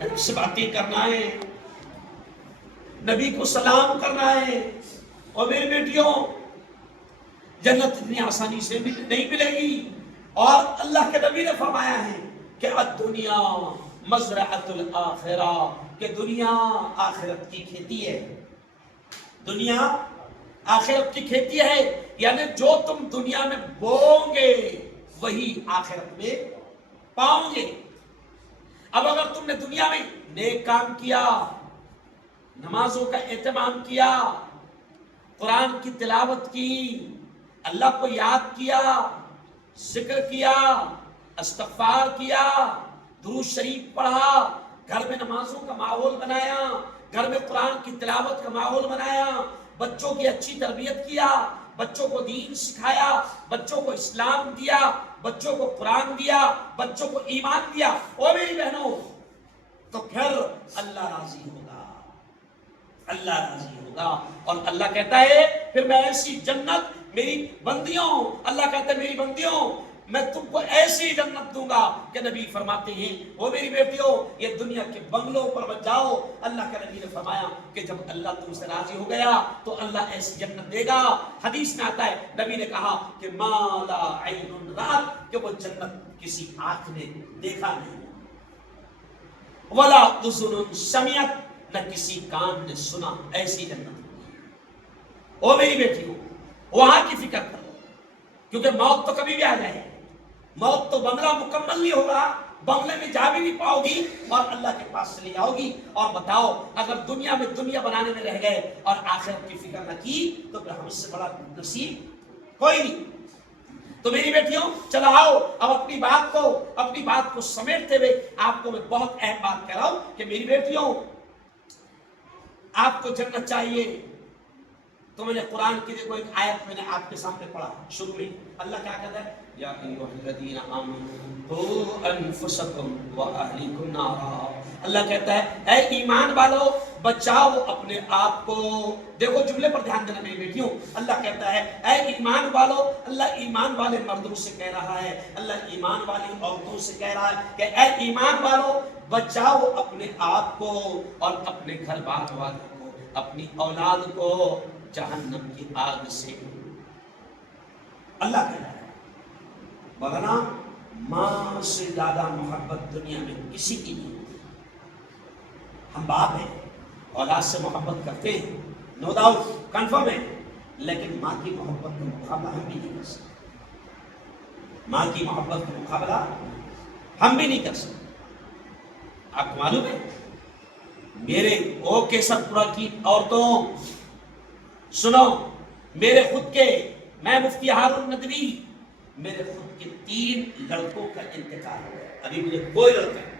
رب سے باتیں کرنا ہے، نبی کو سلام کرنا ہے. اور میری بیٹیوں، جنت اتنی آسانی سے نہیں ملے گی. اور اللہ کے نبی نے فرمایا ہے کہ الدنیا مزرعۃ الآخرہ، کہ دنیا آخرت کی کھیتی ہے. دنیا آخرت کی کھیتی ہے، یعنی جو تم دنیا میں بوؤ گے وہی آخرت میں پاؤ گے. اب اگر تم نے دنیا میں نیک کام کیا، نمازوں کا اہتمام کیا، قرآن کی تلاوت کی، اللہ کو یاد کیا، ذکر کیا، استغفار کیا، درود شریف پڑھا، گھر میں نمازوں کا ماحول بنایا، گھر میں قرآن کی تلاوت کا ماحول بنایا، بچوں کی اچھی تربیت کیا، بچوں کو دین سکھایا، بچوں کو اسلام دیا، بچوں کو قرآن دیا، بچوں کو ایمان دیا، او میری بہنوں، تو پھر اللہ راضی ہوگا. اللہ راضی ہوگا. اور اللہ کہتا ہے پھر میں ایسی جنت میری بندیوں، اللہ کہتا ہے میری بندیوں میں تم کو ایسی جنت دوں گا کہ نبی فرماتے ہیں وہ میری بیٹیوں یہ دنیا کے بنگلوں پر مت جاؤ. اللہ کے نبی نے فرمایا کہ جب اللہ تم سے راضی ہو گیا تو اللہ ایسی جنت دے گا. حدیث میں آتا ہے نبی نے کہا کہ ما لا عین رات، کہ وہ جنت کسی آنکھ نے دیکھا نہیں، ولا اذن سمعت، نہ کسی کان نے سنا. ایسی جنت. او میری بیٹیوں وہاں کی فکر کرو، کیونکہ موت تو کبھی بھی آ جائے. موت تو بنگلہ مکمل نہیں ہوگا، بنگلے میں جا بھی نہیں پاؤ گی اور اللہ کے پاس چلی جاؤ گی. اور بتاؤ اگر دنیا میں دنیا بنانے میں رہ گئے اور آخرت کی فکر نہ کی تو پھر ہم سے بڑا نصیب کوئی نہیں. تو میری بیٹیوں چلو آؤ اب اپنی بات کو سمیٹتے ہوئے آپ کو میں بہت اہم بات کہہ رہا ہوں کہ میری بیٹیوں آپ کو جنت چاہیے. تو میں نے قرآن کی دیکھو ایک آیت میں نے آپ کے سامنے پڑھا شروع میں اللہ کیا کہتا ہے یا ایھا الذین آمنوا قوا انفسکم واہلیکم نارا. اللہ کہتا ہے اے ایمان والو بچاؤ اپنے آپ کو. دیکھو جملے پر دھیان دینا میری بیٹیوں. اللہ کہتا ہے اے ایمان والو، اللہ ایمان والے مردوں سے کہہ رہا ہے، اللہ ایمان والی عورتوں سے کہہ رہا ہے کہ اے ایمان والو بچاؤ اپنے آپ کو اور اپنے گھر بار والوں کو، اپنی اولاد کو جہنم کی آگ سے. اللہ کہہ رہا ہے ورنہ ماں سے زیادہ محبت دنیا میں کسی کی نہیں. ہم باپ ہیں اولاد سے محبت کرتے ہیں، نو ڈاؤٹ کنفرم ہے، لیکن ماں کی محبت کا مقابلہ ہم بھی نہیں کر سکتے. ماں کی محبت کا مقابلہ ہم بھی نہیں کر سکتے. آپ کو معلوم ہے میرے او کیسر پورا کی عورتوں سنو، میرے خود کے میں مفتی ہارون ندوی میرے خود کے 3 لڑکوں کا انتقال ہو گیا. ابھی مجھے کوئی لڑکا نہیں.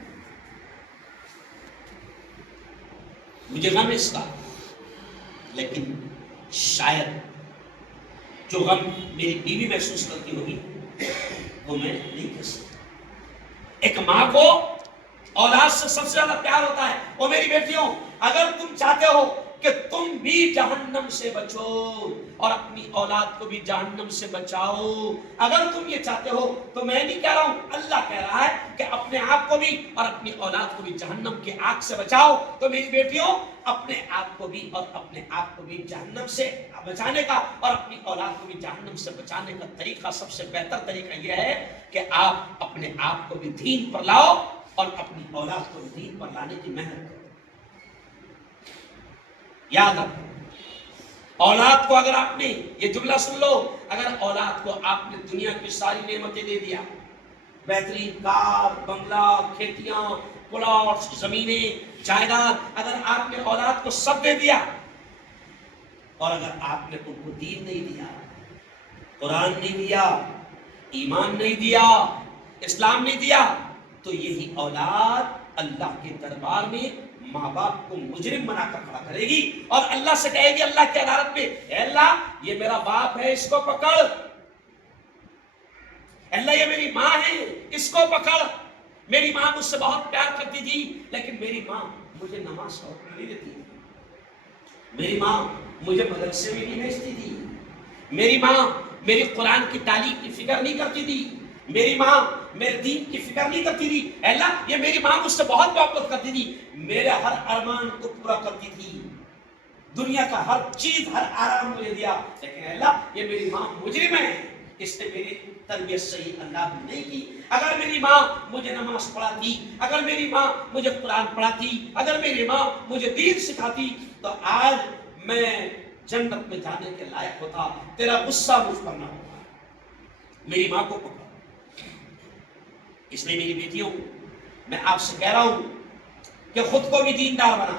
مجھے غم اس کا، لیکن شاید جو غم میری بیوی محسوس کرتی ہوگی وہ میں نہیں کر سکتا. ایک ماں کو اولاد سے سب سے زیادہ پیار ہوتا ہے. اور میری بیٹیوں اگر تم چاہتے ہو کہ تم بھی جہنم سے بچو اور اپنی اولاد کو بھی جہنم سے بچاؤ، اگر تم یہ چاہتے ہو تو میں نہیں کہہ رہا ہوں، اللہ کہہ رہا ہے کہ اپنے آپ کو بھی اور اپنی اولاد کو بھی جہنم کی آگ سے بچاؤ. تو میری بیٹیوں اپنے آپ کو بھی اور اپنے آپ کو بھی جہنم سے بچانے کا اور اپنی اولاد کو بھی جہنم سے بچانے کا طریقہ، سب سے بہتر طریقہ یہ ہے کہ آپ اپنے آپ کو بھی دین پر لاؤ اور اپنی اولاد کو بھی دین پر لانے کی محنت کرو. یاد رکھو اولاد کو اگر آپ نے یہ جملہ سن لو، اگر اولاد کو آپ نے دنیا کی ساری نعمتیں دے دیا، بہترین کار، بنگلہ، کھیتیاں، پلاٹس، زمینیں، جائیداد، اگر آپ نے اولاد کو سب دے دیا اور اگر آپ نے ان کو دین نہیں دیا، قرآن نہیں دیا، ایمان نہیں دیا، اسلام نہیں دیا، تو یہی اولاد اللہ کے دربار میں ماں باپ کو مجرم بنا کر کھڑا کرے گی اور اللہ سے کہے گی اللہ کی عدالت میں اے اللہ یہ میرا باپ ہے اس کو پکڑ، اللہ یہ میری ماں ہے اس کو پکڑ. میری ماں مجھ سے بہت پیار کرتی تھی لیکن میری ماں مجھے نماز کا حکم نہیں دیتی، میری ماں مجھے مدرسے میں نہیں بھیجتی تھی، میری ماں میری قرآن کی تعلیم کی فکر نہیں کرتی تھی، میری ماں میرے دین کی فکر نہیں کرتی تھی. اللہ یہ میری ماں مجھ سے بہت محبت کرتی تھی، میرے ہر ارمان کو پورا کرتی تھی، دنیا کا ہر چیز ہر آرام مجھے دیا، لیکن اللہ یہ میری ماں مجرم ہے، اس نے میری تربیت صحیح انداز میں نہیں کی. اگر میری ماں مجھے نماز پڑھاتی، اگر میری ماں مجھے قرآن پڑھاتی، اگر میری ماں مجھے دین سکھاتی تو آج میں جنت میں جانے کے لائق ہوتا. تیرا غصہ مجھ پر نہ ہوتا. میری ماں کو پکڑ. اس لیے میری بیٹیوں میں آپ سے کہہ رہا ہوں کہ خود کو بھی دیندار بنا،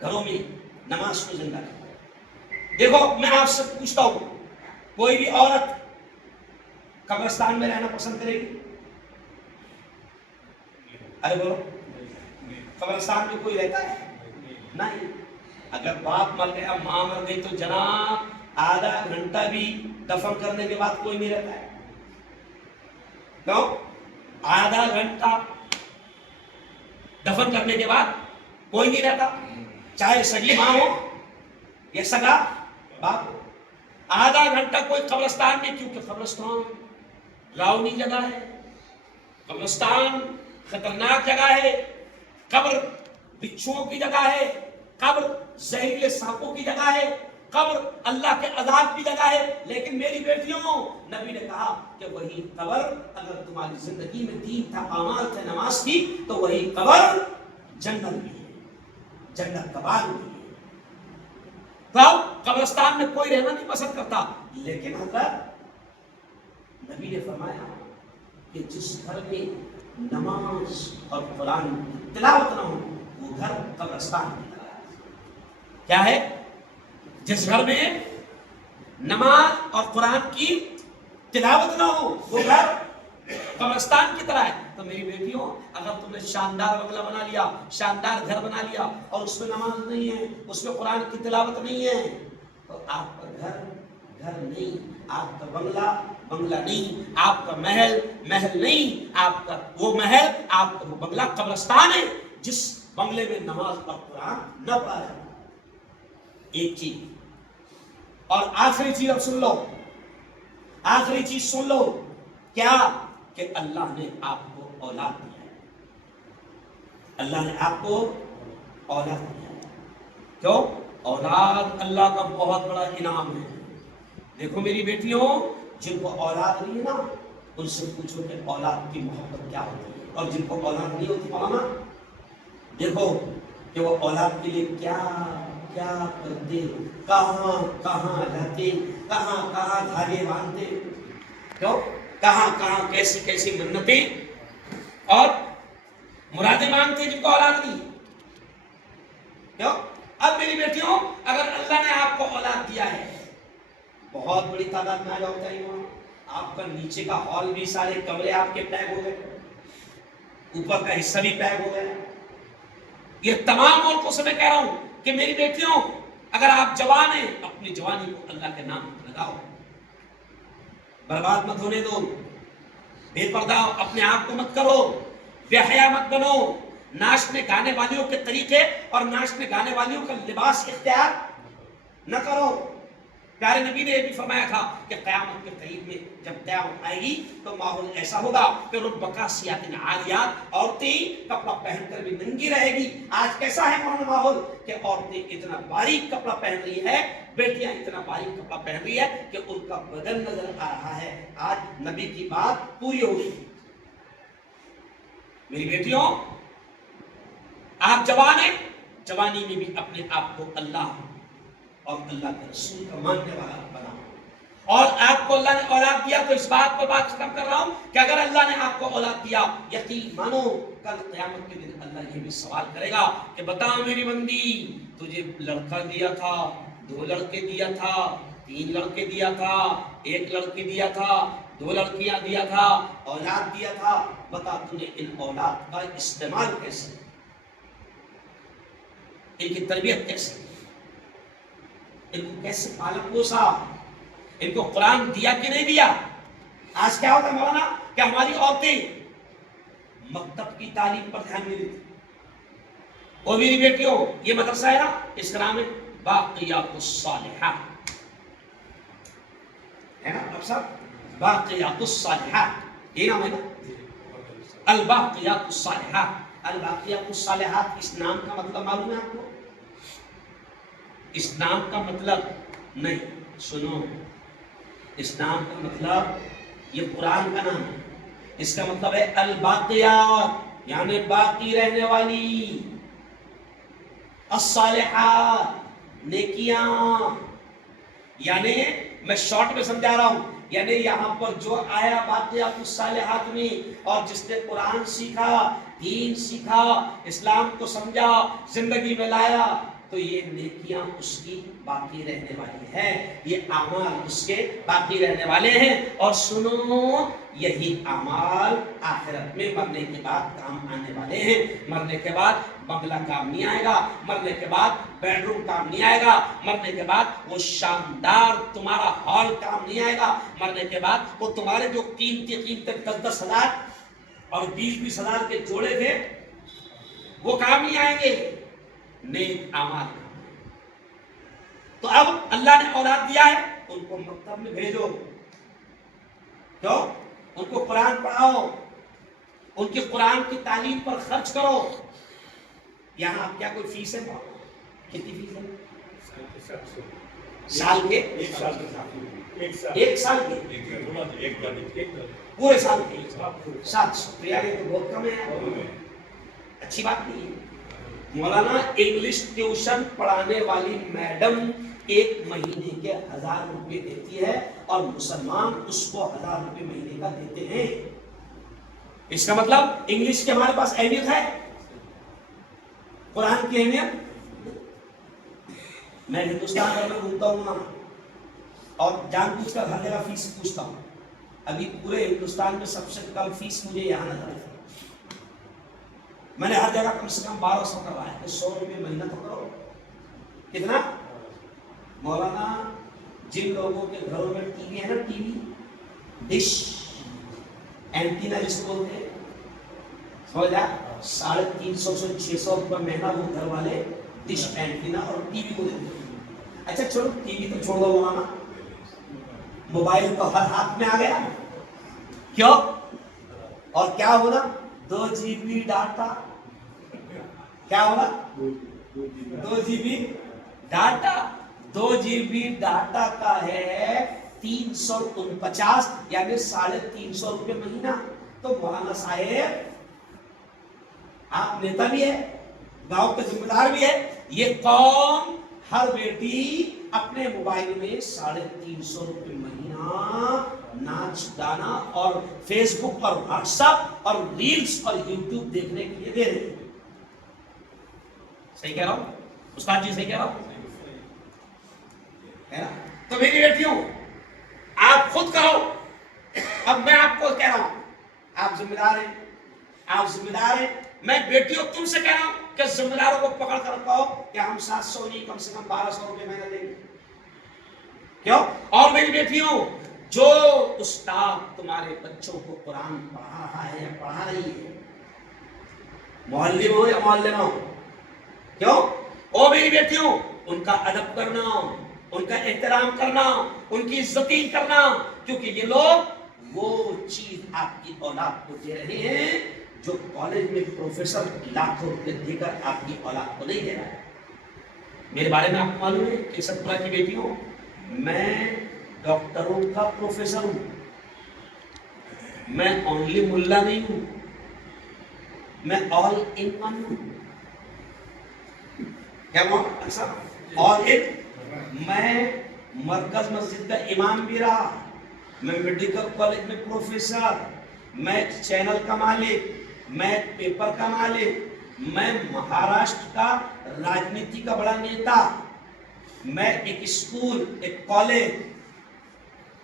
گھروں میں نماز کو زندہ کرو. دیکھو میں آپ سے پوچھتا ہوں کوئی بھی عورت قبرستان میں رہنا پسند کرے گی؟ ارے بولو قبرستان میں کوئی رہتا ہے؟ نہیں. اگر باپ مر گیا ماں مر گئی تو جناب آدھا گھنٹہ بھی دفن کرنے کے بعد کوئی نہیں رہتا ہے. کیوں؟ آدھا گھنٹہ دفن کرنے کے بعد کوئی نہیں رہتا. چاہے سگی ماں ہو یا سگا باپ ہو. آدھا گھنٹہ کوئی قبرستان میں، کیونکہ قبرستان ڈراؤنی جگہ ہے، قبرستان خطرناک جگہ ہے، قبر بچھوؤں کی جگہ ہے، قبر زہریلے سانپوں کی جگہ ہے، قبر اللہ کے عذاب کی جگہ ہے. لیکن میری بیٹیوں، نبی نے کہا کہ وہی قبر اگر تمہاری زندگی میں دین تھا، اعمال تھے، نماز تھی، تو وہی قبر جنت بھی ہے، جنت کا باغ بھی ہے. تو قبرستان میں کوئی رہنا نہیں پسند کرتا، لیکن حضرت نبی نے فرمایا کہ جس گھر میں نماز اور قرآن تلاوت نہ ہو وہ گھر قبرستان کی طرح ہے. کیا ہے؟ جس گھر میں نماز اور قرآن کی تلاوت نہ ہو وہ گھر قبرستان کی طرح ہے. تو میری بیٹیوں، اگر تم نے شاندار بنگلہ بنا لیا، شاندار گھر بنا لیا، اور اس میں نماز نہیں ہے، اس میں قرآن کی تلاوت نہیں ہے، تو آپ کا گھر گھر نہیں، آپ کا بنگلہ بنگلہ نہیں، آپ کا محل محل نہیں، آپ کا وہ محل، آپ کا وہ بنگلہ قبرستان ہے جس بنگلے میں نماز اور قرآن نہ پڑھا جائے. ایک چیز اور آخری چیز اب سن لو، آخری چیز سن لو. کیا؟ کہ اللہ نے آپ کو اولاد دیا ہے. اللہ نے آپ کو اولاد دیا ہے. کیوں؟ اولاد اللہ کا بہت بڑا انعام ہے. دیکھو میری بیٹیوں، جن کو اولاد نہیں ہے نا، ان سے پوچھو کہ اولاد کی محبت کیا ہوتی ہے. اور جن کو اولاد نہیں ہوتی مولانا، دیکھو کہ وہ اولاد کے لیے کیا کیا کرتے، کہاں کہاں رہتے، کہاں کہاں دھاگے باندھتے، کیوں؟ کہاں کہاں کیسی کیسی منتیں اور مرادیں مانگتے جن کو اولاد نہیں. کیوں؟ اب میری بیٹیوں، اگر اللہ نے آپ کو اولاد دیا ہے، بہت بڑی تعداد میں آ جاؤ چاہیے وہاں، آپ کا نیچے کا ہال بھی، سارے کمرے آپ کے پیک ہو گئے، اوپر کا حصہ بھی پیک ہو گیا. یہ تمام عورتوں سے میں کہہ رہا ہوں کہ میری بیٹیوں، اگر آپ جوان ہیں، اپنی جوانی کو اللہ کے نام لگاؤ، برباد مت ہونے دو، بے پردہ اپنے آپ کو مت کرو، بے حیا مت بنو، ناچنے گانے والیوں کے طریقے اور ناچنے گانے والیوں کا لباس اختیار نہ کرو. پیارے نبی نے یہ بھی فرمایا تھا کہ قیامت کے قریب میں جب قیامت آئے گی تو ماحول ایسا ہوگا کہ رب کاسیات عاریات، عورتیں کپڑا پہن کر بھی ننگی رہے گی. آج کیسا ہے مولانا ماحول کہ عورتیں اتنا باریک کپڑا پہن رہی ہے، بیٹیاں اتنا باریک کپڑا پہن رہی ہے کہ ان کا بدن نظر آ رہا ہے. آج نبی کی بات پوری ہو گئی. میری بیٹیوں، آپ جوان ہیں، جوانی میں بھی اپنے آپ کو اللہ اور اللہ کے رسول کا ماننے والا بنا. اور آپ کو اللہ نے اولاد دیا تو اس بات پر بات ختم کر رہا ہوں کہ اگر اللہ نے آپ کو اولاد دیا، یقین مانو کل قیامت کے دن اللہ یہ بھی سوال کرے گا کہ بتا میری بندی، تجھے لڑکا دیا تھا، 2 لڑکے دیا تھا، 3 لڑکے دیا تھا، 1 لڑکی دیا تھا، 2 لڑکیاں دیا تھا، اولاد دیا تھا، بتا تو نے ان اولاد کا استعمال کیسے، ان کی تربیت کیسے، ان کو کیسے پالا پوسا، ان کو قرآن دیا کہ نہیں دیا. آج کیا ہوتا ہے مولانا کہ ہماری عورتیں مکتب کی تعلیم پر دھیان نہیں دیتی. اور میری بیٹیوں، یہ مدرسہ ہے نا، اس کا نام ہے باقیات الصالحات، ہے نا ڈاکٹر صاحب؟ باقیات الصالحات یہ نام ہے نا، الباقیات الصالحات. الباقیات الصالحات اس نام کا مطلب معلوم ہے آپ کو؟ اس نام کا مطلب نہیں، سنو، اس نام کا مطلب یہ قرآن کا نام ہے. اس کا مطلب ہے الباقیات یعنی باقی رہنے والی، الصالحات نیکیاں. یعنی میں شارٹ میں سمجھا رہا ہوں، یعنی یہاں پر جو آیا باقیات الصالحات میں، اور جس نے قرآن سیکھا، دین سیکھا، اسلام کو سمجھا، زندگی میں لایا، تو یہ نیکیاں اس کی باقی رہنے والی ہیں، یہ اعمال اس کے باقی رہنے والے ہیں. اور سنو، یہی اعمال آخرت میں مرنے کے بعد کام آنے والے ہیں. مرنے کے بعد بنگلہ کام نہیں آئے گا، مرنے کے بعد بیڈ روم کام نہیں آئے گا، مرنے کے بعد وہ شاندار تمہارا ہال کام نہیں آئے گا، مرنے کے بعد وہ تمہارے جو قیمتی 10-10 ہزار اور 20-20 ہزار کے جوڑے تھے وہ کام نہیں آئیں گے. نیک اعمال نامے۔ تو اب اللہ نے اولاد دیا ہے، ان کو مکتب میں بھیجو، کیوں؟ ان کو قرآن پڑھاؤ، ان کی قرآن کی تعلیم پر خرچ کرو۔ یہاں آپ کیا کوئی فیس ہے؟ کتنی فیس ہے؟ سال کے؟ ایک سال کے پورے سال کے 700۔ یہ تو بہت کم ہے، اچھی بات نہیں ہے۔ مولانا انگلش ٹیوشن پڑھانے والی میڈم ایک مہینے کے 1000 روپے دیتی ہے اور مسلمان اس کو 1000 روپے مہینے کا دیتے ہیں۔ اس کا مطلب انگلش کی ہمارے پاس اہمیت ہے، قرآن کی اہمیت۔ میں ہندوستان میں گھومتا ہوں نا، اور جان بوجھ کر ہر جگہ فیس پوچھتا ہوں۔ ابھی پورے ہندوستان میں سب سے کم فیس مجھے یہاں نظر آئی۔ میں نے ہر جگہ کم سے کم 1200 کروایا ہے، 100 روپے مہینہ تو کرو۔ کتنا؟ مولانا جن لوگوں کے گھروں میں ٹی وی ہے نا، ٹی وی ڈش اینٹینا جس کو بولتے ہیں، سمجھ جا 350 سے 600 روپے مہینہ وہ گھر والے ڈش اینٹینا اور ٹی وی کو دیتے ہیں۔ اچھا چھوڑو ٹی وی تو چھوڑ دو مولانا، موبائل تو ہر ہاتھ میں آ گیا، کیوں؟ اور کیا ہونا؟ 2 GB ڈاٹا۔ کیا ہوگا؟ 2 GB ڈاٹا۔ 2 GB ڈاٹا کا ہے 349، یعنی 350 روپے مہینہ۔ تو مولانا صاحب آپ نیتا بھی ہے، گاؤں کے ذمہ دار بھی ہے، یہ قوم ہر بیٹی اپنے موبائل میں 350 روپے مہینہ ناچ گانا اور فیس بک اور واٹس ایپ اور ریلز اور یوٹیوب دیکھنے کے لیے دے رہے ہیں۔ صحیح کہہ رہا ہوں استاد جی؟ صحیح کہہ رہا ہوں ہے نا؟ تو میری بیٹیوں آپ خود کرو۔ اب میں آپ کو کہہ رہا ہوں، آپ ذمہ دار ہیں، آپ ذمہ دار ہیں۔ میں بیٹیوں تم سے کہہ رہا ہوں کہ ذمہ داروں کو پکڑ کر کہو کہ ہم 700 نہیں، کم سے کم 1200 روپے مہینہ دیں گے، کیوں؟ اور میری بیٹیوں جو استاد تمہارے بچوں کو قرآن پڑھا رہا ہے یا پڑھا رہی ہے، معلم ہو یا معلمہ ہو، کیوں؟ او میری بیٹیوں ان کا ادب کرنا، ان کا احترام کرنا، ان کی عزتیں کرنا، کیونکہ یہ لوگ وہ چیز آپ کی اولاد کو دے رہے ہیں جو کالج میں پروفیسر لاکھوں روپے دے کر آپ کی اولاد کو نہیں دے رہا ہے۔ میرے بارے میں آپ کو معلوم ہے کہ ستپورہ کی بیٹیوں، میں ڈاکٹروں کا پروفیسر ہوں، میں اونلی ملا نہیں ہوں، میں آل ان ون ہوں۔ کیا آل ان؟ میں مرکز مسجد کا امام بھی رہا، میں میڈیکل کالج میں پروفیسر، میں چینل کا مالک، میں پیپر کا مالک، میں مہاراشٹر کا راجنیتی کا بڑا نیتا، میں ایک اسکول، ایک کالج،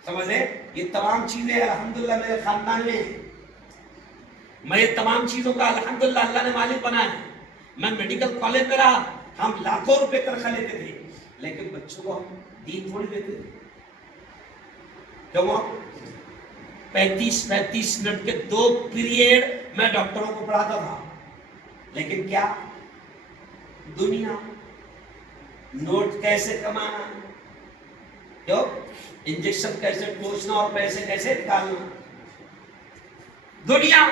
سمجھے؟ یہ تمام چیزیں الحمدللہ میرے خاندان میں، میں یہ تمام چیزوں کا الحمدللہ اللہ نے مالک بنایا ہے۔ میں میڈیکل کالج میں رہا، ہم لاکھوں روپے تنخواہ لیتے تھے، لیکن بچوں کو ہم دین تھوڑی دیتے تھے، کیوں؟ 35 منٹ کے 2 پیریڈ میں ڈاکٹروں کو پڑھاتا تھا، لیکن کیا؟ دنیا، نوٹ کیسے کمانا، کیوں؟ انجیکشن کیسے ٹوچنا اور پیسے کیسے نکالنا، دنیا۔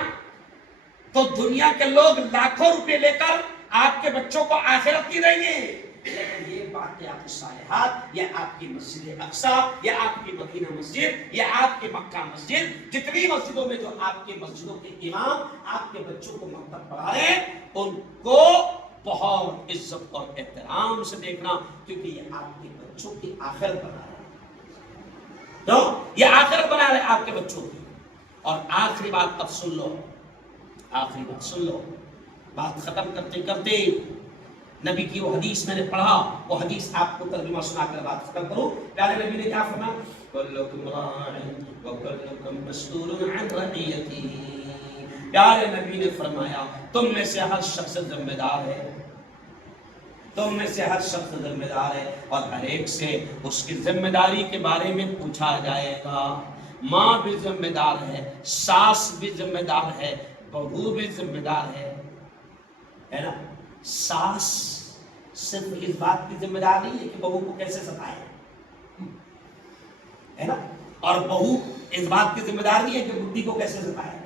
تو دنیا کے لوگ لاکھوں روپے لے کر آپ کے بچوں کو آخرت کی دیں گے، لیکن یہ باقیات الصالحات، یا آپ کی مسجد اقصی، یا آپ کی مدینہ مسجد، یا آپ کی مکہ مسجد، جتنی مسجدوں میں جو آپ کی مسجدوں کے امام آپ کے بچوں کو مکتب پڑھا رہے ہیں، ان کو بہت عزت اور احترام سے دیکھنا، کیونکہ یہ آپ کے بچوں کی آخرت بنا رہے ہیں، تو یہ آخرت بنا رہے ہیں آپ کے بچوں کی۔ اور آخری بات اب سن لو، آخری بات سن لو، بات ختم کرتے کرتے نبی کی وہ حدیث میں نے پڑھا، وہ حدیث آپ کو ترجمہ سنا کر بات ختم کروں۔ پیارے نبی نے کیا فرمایا؟ کلکم راع وکلکم مسئول عن رعیتہ۔ پیارے نبی نے فرمایا تم میں سے ہر شخص ذمہ دار ہے، تم میں سے ہر شخص ذمہ دار ہے، اور ہر ایک سے اس کی ذمہ داری کے بارے میں پوچھا جائے گا۔ ماں بھی ذمہ دار ہے، ساس بھی ذمہ دار ہے، بہو بھی ذمہ دار ہے نا؟ ساس صرف اس بات کی ذمہ دار نہیں ہے کہ بہو کو کیسے ستائے، ہے نا، اور بہو اس بات کی ذمہ دار نہیں ہے کہ بڈی کو کیسے ستائے۔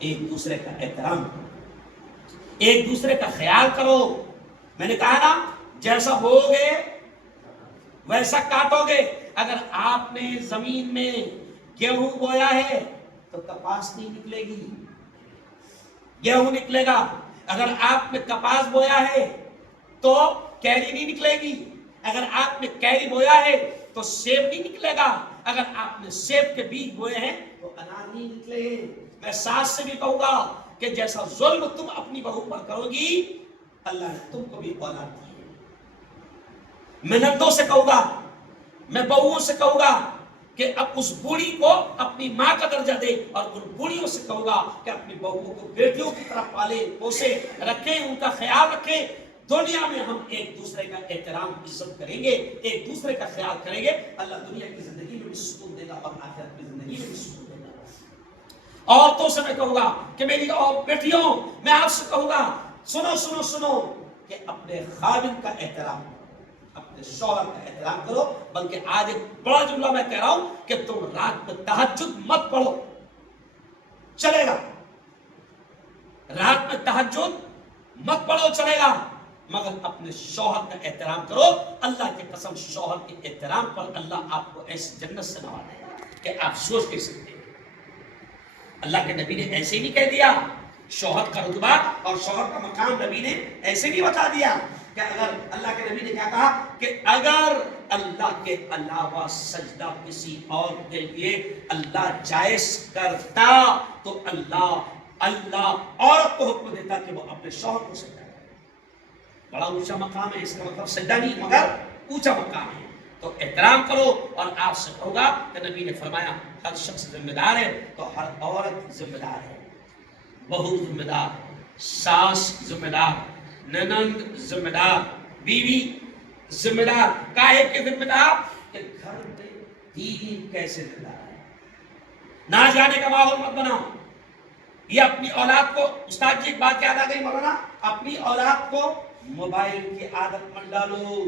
ایک دوسرے کا احترام کرو، ایک دوسرے کا خیال کرو۔ میں نے کہا نا جیسا بوگے ویسا کاٹو گے۔ اگر آپ نے زمین میں گیہوں بویا ہے تو کپاس نہیں نکلے گی، گیہوں نکلے گا۔ اگر آپ نے کپاس بویا ہے تو کیری نہیں نکلے گی، اگر آپ نے کیری بویا ہے تو سیب نہیں نکلے گا، اگر آپ نے سیب کے بیج بوئے ہیں تو انار نہیں نکلے گے۔ میں ساس سے بھی کہوں گا کہ جیسا ظلم تم اپنی بہو پر کرو گی اللہ نے تم کو بھی اولاد دی ہے۔ میں نندوں سے کہوں گا، میں بہوؤں سے کہوں گا کہ اب اس بوڑھی کو اپنی ماں کا درجہ دے، اور ان بوڑھیوں سے کہوں گا کہ اپنی بہوؤں کو بیٹیوں کی طرح پالے پوسے رکھیں، ان کا خیال رکھیں۔ دنیا میں ہم ایک دوسرے کا احترام عزت کریں گے، ایک دوسرے کا خیال کریں گے، اللہ دنیا کی زندگی میں بھی سکون دے گا اور آخرت کی زندگی میں بھی سکون دے گا۔ عورتوں سے میں کہوں گا کہ میری بیٹیوں، میں آپ سے کہوں گا سنو سنو سنو کہ اپنے خاوند کا احترام کرو، اپنے شوہر کا احترام کرو۔ بلکہ آج ایک بڑا جملہ میں کہہ رہا ہوں کہ تم رات میں تہجد مت پڑھو، چلے گا، رات میں تہجد مت پڑھو چلے گا، مگر اپنے شوہر کا احترام کرو۔ اللہ کی قسم شوہر کے احترام پر اللہ آپ کو ایسی جنت سے نوازے گا کہ آپ سوچ نہیں سکتے۔ اللہ کے نبی نے ایسے ہی نہیں کہہ دیا، شوہر کا رتبہ اور شوہر کا مقام نبی نے ایسے نہیں بتا دیا کہ اگر اللہ کے نبی نے کیا کہا کہ اگر اللہ کے علاوہ سجدہ کسی اور کے لیے اللہ جائز کرتا تو اللہ عورت کو حکم دیتا کہ وہ اپنے شوہر کو سجدہ کرے۔ بڑا اونچا مقام ہے، اس کا مطلب سجدہ نہیں مگر اونچا مقام ہے۔ تو احترام کرو، اور آپ سے کہوں گا کہ نبی نے فرمایا ہر شخص ذمہ دار ہے تو ہر عورت ذمہ دار ہے، بہو ذمہ دار، ساس ذمہ دار، ننند ذمہ دار، بیوی ذمہ دار۔ کاہے کے ذمہ دار کہ گھر میں دین کیسے زندہ ہے، نہ جانے کا ماحول مت بناؤ۔ یہ اپنی اولاد کو، استاد جی ایک بات یاد آ گئی مولانا، اپنی اولاد کو موبائل کی عادت مت ڈالو۔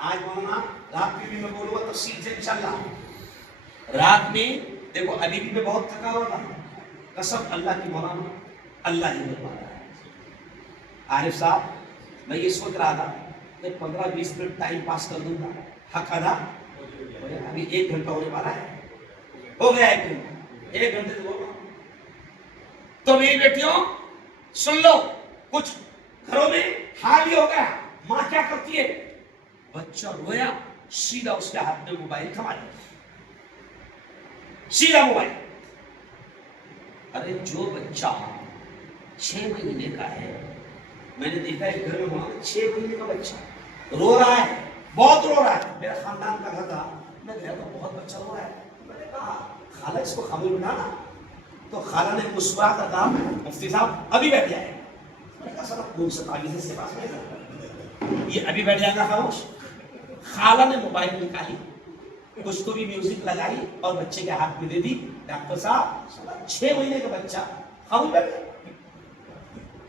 آج مولانا رات میں بھی میں بولوں گا تفصیل سے انشاءاللہ۔ رات میں دیکھو ابھی بھی میں بہت تھکا ہوا تھا، قسم اللہ کی مولانا اللہ ہی بتاتا ہے۔ عارف صاحب میں یہ سوچ رہا تھا کہ 15-20 منٹ ٹائم پاس کر دوں گا، حق ادا ابھی 1 گھنٹہ ہونے والا ہے، ہو گیا 1 گھنٹہ، 1 گھنٹے تو ہوگا۔ تو میری بیٹیوں سن لو، کچھ گھروں میں حال ہی ہو گیا، ماں کیا کرتی ہے، بچہ رویا سیدھا اس کے ہاتھ میں موبائل تھما دیا، سیدھا موبائل۔ ارے جو بچہ 6 مہینے کا ہے، میں نے دیکھا ہے گھر میں 6 مہینے کا بچہ رو رہا ہے، بہت رو رہا ہے، میرا خاندان کا گھر تھا، میں گیا تو بہت بچہ رو رہا ہے، میں نے کہا خالہ اس کو خاموش بٹھانا، تو خالہ نے مسکرا کر کہا مفتی صاحب ابھی بیٹھ جائے۔ میں نے کہا سر آپ 47 اس کے پاس میں یہ ابھی بیٹھ جائے گا خاموش۔ خالہ نے موبائل نکالی، کچھ تو بھی میوزک لگائی اور بچے کے ہاتھ میں دے دی، ڈاکٹر صاحب 6 مہینے کا بچہ خاموش بیٹھ گیا۔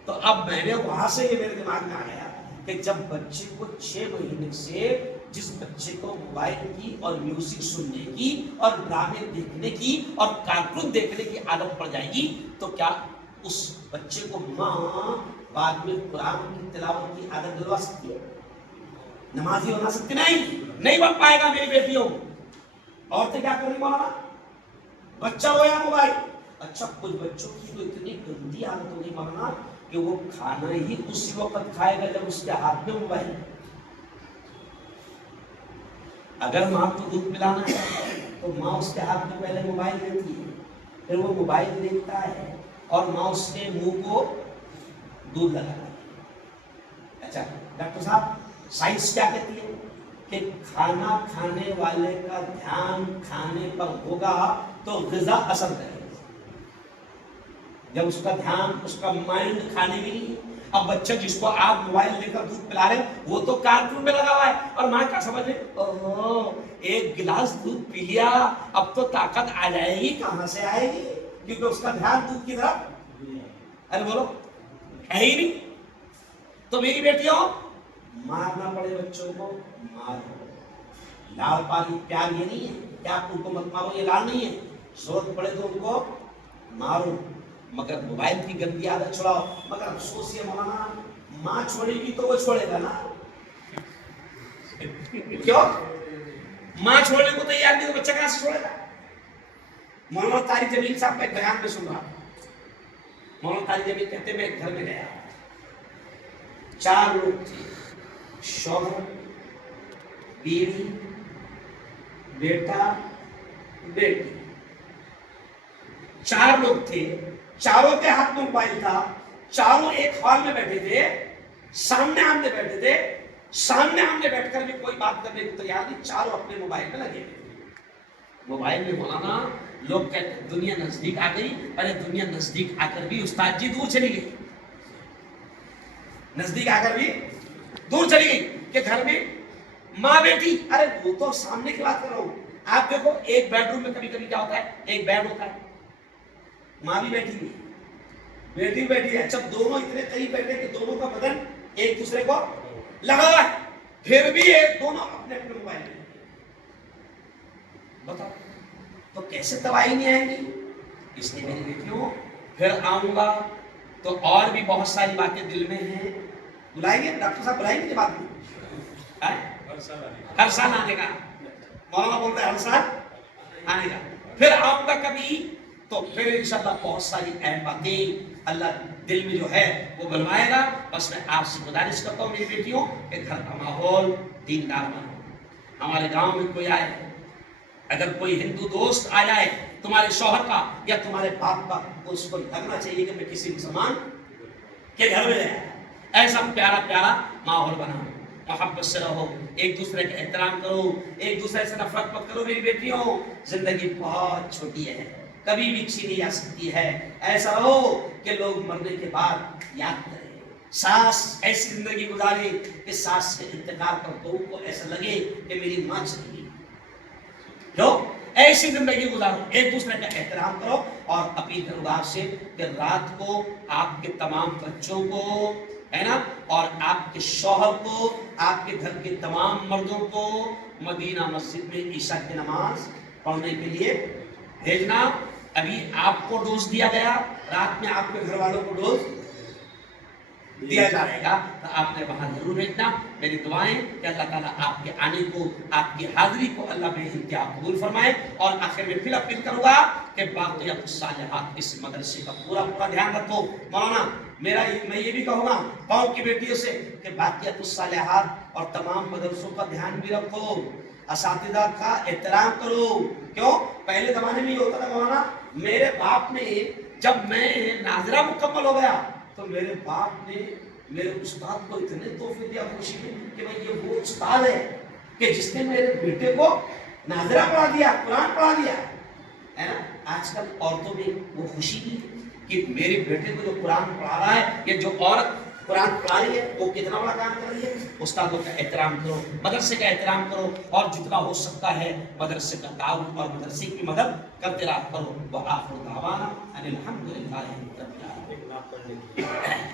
تو اب میں نے وہاں سے یہ میرے دماغ میں آ گیا کہ جب بچے کو 6 مہینے سے جس بچے کو موبائل کی اور میوزک سننے کی اور ڈرامے دیکھنے کی اور کارٹون دیکھنے کی عادت پڑ جائے گی تو کیا اس بچے کو ماں بعد میں قرآن کی تلاوت کی عادت دلوا سکتی ہے؟ نمازی بنا سکتی نہیں بن پائے گا میری بیٹیوں۔ عورتیں کیا کر رہی مولانا، بچہ رویا موبائل۔ اچھا کچھ بچوں کی تو اتنی گندی عادت ہو گئی مولانا کہ وہ کھانا ہی اسی وقت کھائے گا جب اس کے ہاتھ میں موبائل۔ اگر ماں کو دودھ پلانا ہے تو ماں اس کے ہاتھ میں پہلے موبائل دیتی ہے، پھر وہ موبائل دیکھتا ہے اور ماں اس کے منہ کو دودھ لگاتی ہے۔ اچھا ڈاکٹر صاحب سائنس کیا کہتی ہے کہ کھانا کھانے والے کا دھیان کھانے پر ہوگا تو غذا اثر کرے گی۔ جب اس کا دھیان، اس کا مائنڈ کھانے میں نہیں ہے۔ اب بچہ جس کو آپ موبائل لے کر دودھ پلا رہے ہیں وہ تو کارٹون میں لگا ہوا ہے اور ماں کیا سمجھ رہے اوہ 1 گلاس دودھ پی لیا اب تو طاقت آ جائے گی۔ کہاں سے آئے گی؟ کیونکہ اس کا دھیان دودھ کی طرف ارے بولو ہے ہی نہیں۔ تو میری بیٹیوں مارنا پڑے بچوں کو مارو. لاڑ پالی پیار یہ نہیں ہے کہ آپ ان کو مت مارو، یہ لاڑ نہیں ہے. ضرورت پڑے تو ان کو مارو، مگر موبائل کی گندی عادت چھوڑاؤ. مگر افسوس یہ مولانا ماں چھوڑے گی تو وہ چھوڑے گا نا. کیوں؟ ماں چھوڑنے کو تیار نہیں تو بچہ کہاں سے چھوڑے گا؟ مولانا طارق جمیل صاحب کا ایک بیان میں سن رہا. مولانا طارق جمیل کہتے میں ایک گھر میں گیا، 4 لوگ تھے، شوہر، بیوی، بیٹا، بیٹی. 4 لوگ تھے، چاروں کے ہاتھ میں موبائل تھا، چاروں ایک ہال میں بیٹھے تھے، سامنے آمنے بیٹھے تھے، سامنے آمنے بیٹھ کر بھی کوئی بات کرنے کو تیار نہیں، چاروں اپنے موبائل میں لگے ہوئے. موبائل میں مولانا لوگ کہتے ہیں دنیا نزدیک آ گئی. ارے دنیا نزدیک آ کر بھی استاد جی دور چلی گئی. نزدیک آ کر بھی دور چلی گئی کہ گھر میں ماں بیٹی. ارے وہ تو سامنے کی بات کر رہا ہوں. آپ دیکھو ایک بیڈ روم میں کبھی کبھی کیا ہوتا ہے، ایک بیڈ ہوتا ہے، ماں بھی بیٹھی ہوئی، بیٹی بھی بیٹھی ہے. جب دونوں اتنے قریب بیٹھے کہ دونوں کا بدن ایک دوسرے کو لگا ہوا ہے، پھر بھی ایک دونوں اپنے اپنے موبائل میں. بتاؤ تو کیسے تباہی نہیں آئے گی؟ اس لیے میری بیٹیوں پھر آؤں گا تو اور بھی بہت ساری باتیں دل میں ہیں. بلائیں گے ڈاکٹر صاحب، بلائیں گے بات میں ہر سال آنے کا. مولانا بولتے ہیں ہر سال آنے کا. پھر آؤں گا کبھی تو پھر انشاءاللہ بہت ساری اہم باتیں اللہ دل میں جو ہے وہ بنوائے گا. بس میں آپ سے گزارش کرتا ہوں میری بیٹیوں کہ گھر کا ماحول دیندار بناؤ. ہمارے گاؤں میں کوئی آئے، اگر کوئی ہندو دوست آ جائے تمہارے شوہر کا یا تمہارے باپ کا، تو اس کو لگنا چاہیے کہ میں کسی مسلمان کے گھر میں رہا. ایسا پیارا پیارا ماحول بناؤ، محبت سے رہو، ایک دوسرے کا احترام کرو، ایک دوسرے سے نفرت مت کرو. میری بیٹیوں زندگی بہت چھوٹی ہے، کبھی بھی چھینی جا سکتی ہے. ایسا ہو کہ لوگ مرنے کے بعد یاد کریں. ساس ایسی زندگی گزارے کہ ساس کے انتقال پر بہو کو ایسا لگے کہ میری ماں چلی گئی. جو ایسی زندگی گزارو، ایک دوسرے کا احترام کرو. اور اپیل کروں آپ سے کہ رات کو آپ کے تمام بچوں کو ہے نا، اور آپ کے شوہر کو، آپ کے گھر کے تمام مردوں کو مدینہ مسجد میں عشاء کی نماز پڑھنے کے لیے بھیجنا. ابھی آپ کو ڈوز دیا گیا، رات میں آپ کے گھر والوں کو ڈوز دیا جائے گا، تو آپ نے وہاں ضرور بھیجنا. میری دعائیں کہ اللہ تعالیٰ آپ کے آنے کو، آپ کی حاضری کو اللہ بے انتہا قبول فرمائے. اور آخر میں پھر اپیل کروں گا کہ باقیات الصالحات اس مدرسے کا پورا دھیان رکھو. مولانا میں یہ بھی کہوں گا قوم کی بیٹیوں سے کہ باقیات الصالحات اور تمام مدرسوں کا دھیان بھی رکھو، اساتذہ کا احترام کرو. کیوں؟ پہلے زمانے میں یہ ہوتا تھا مولانا، میرے باپ نے جب میں ناظرہ مکمل ہو گیا تو میرے باپ نے میرے استاد کو اتنے تحفے دیا خوشی میں کہ بھائی یہ وہ استاد ہے کہ جس نے میرے بیٹے کو ناظرہ پڑھا دیا، قرآن پڑھا دیا ہے نا. آج کل عورتوں میں وہ خوشی نہیں کہ میرے بیٹے کو جو قرآن پڑھا رہا ہے، یا جو عورت قرآن پڑھا رہی ہے وہ کتنا بڑا کام کر رہی ہے. استادوں کا احترام کرو، مدرسے کا احترام کرو، اور جتنا ہو سکتا ہے مدرسے کا تعاون اور مدرسے کی مدد کرتے رہا کرو. وآخر دعوانا ان الحمد للہ رب العالمین.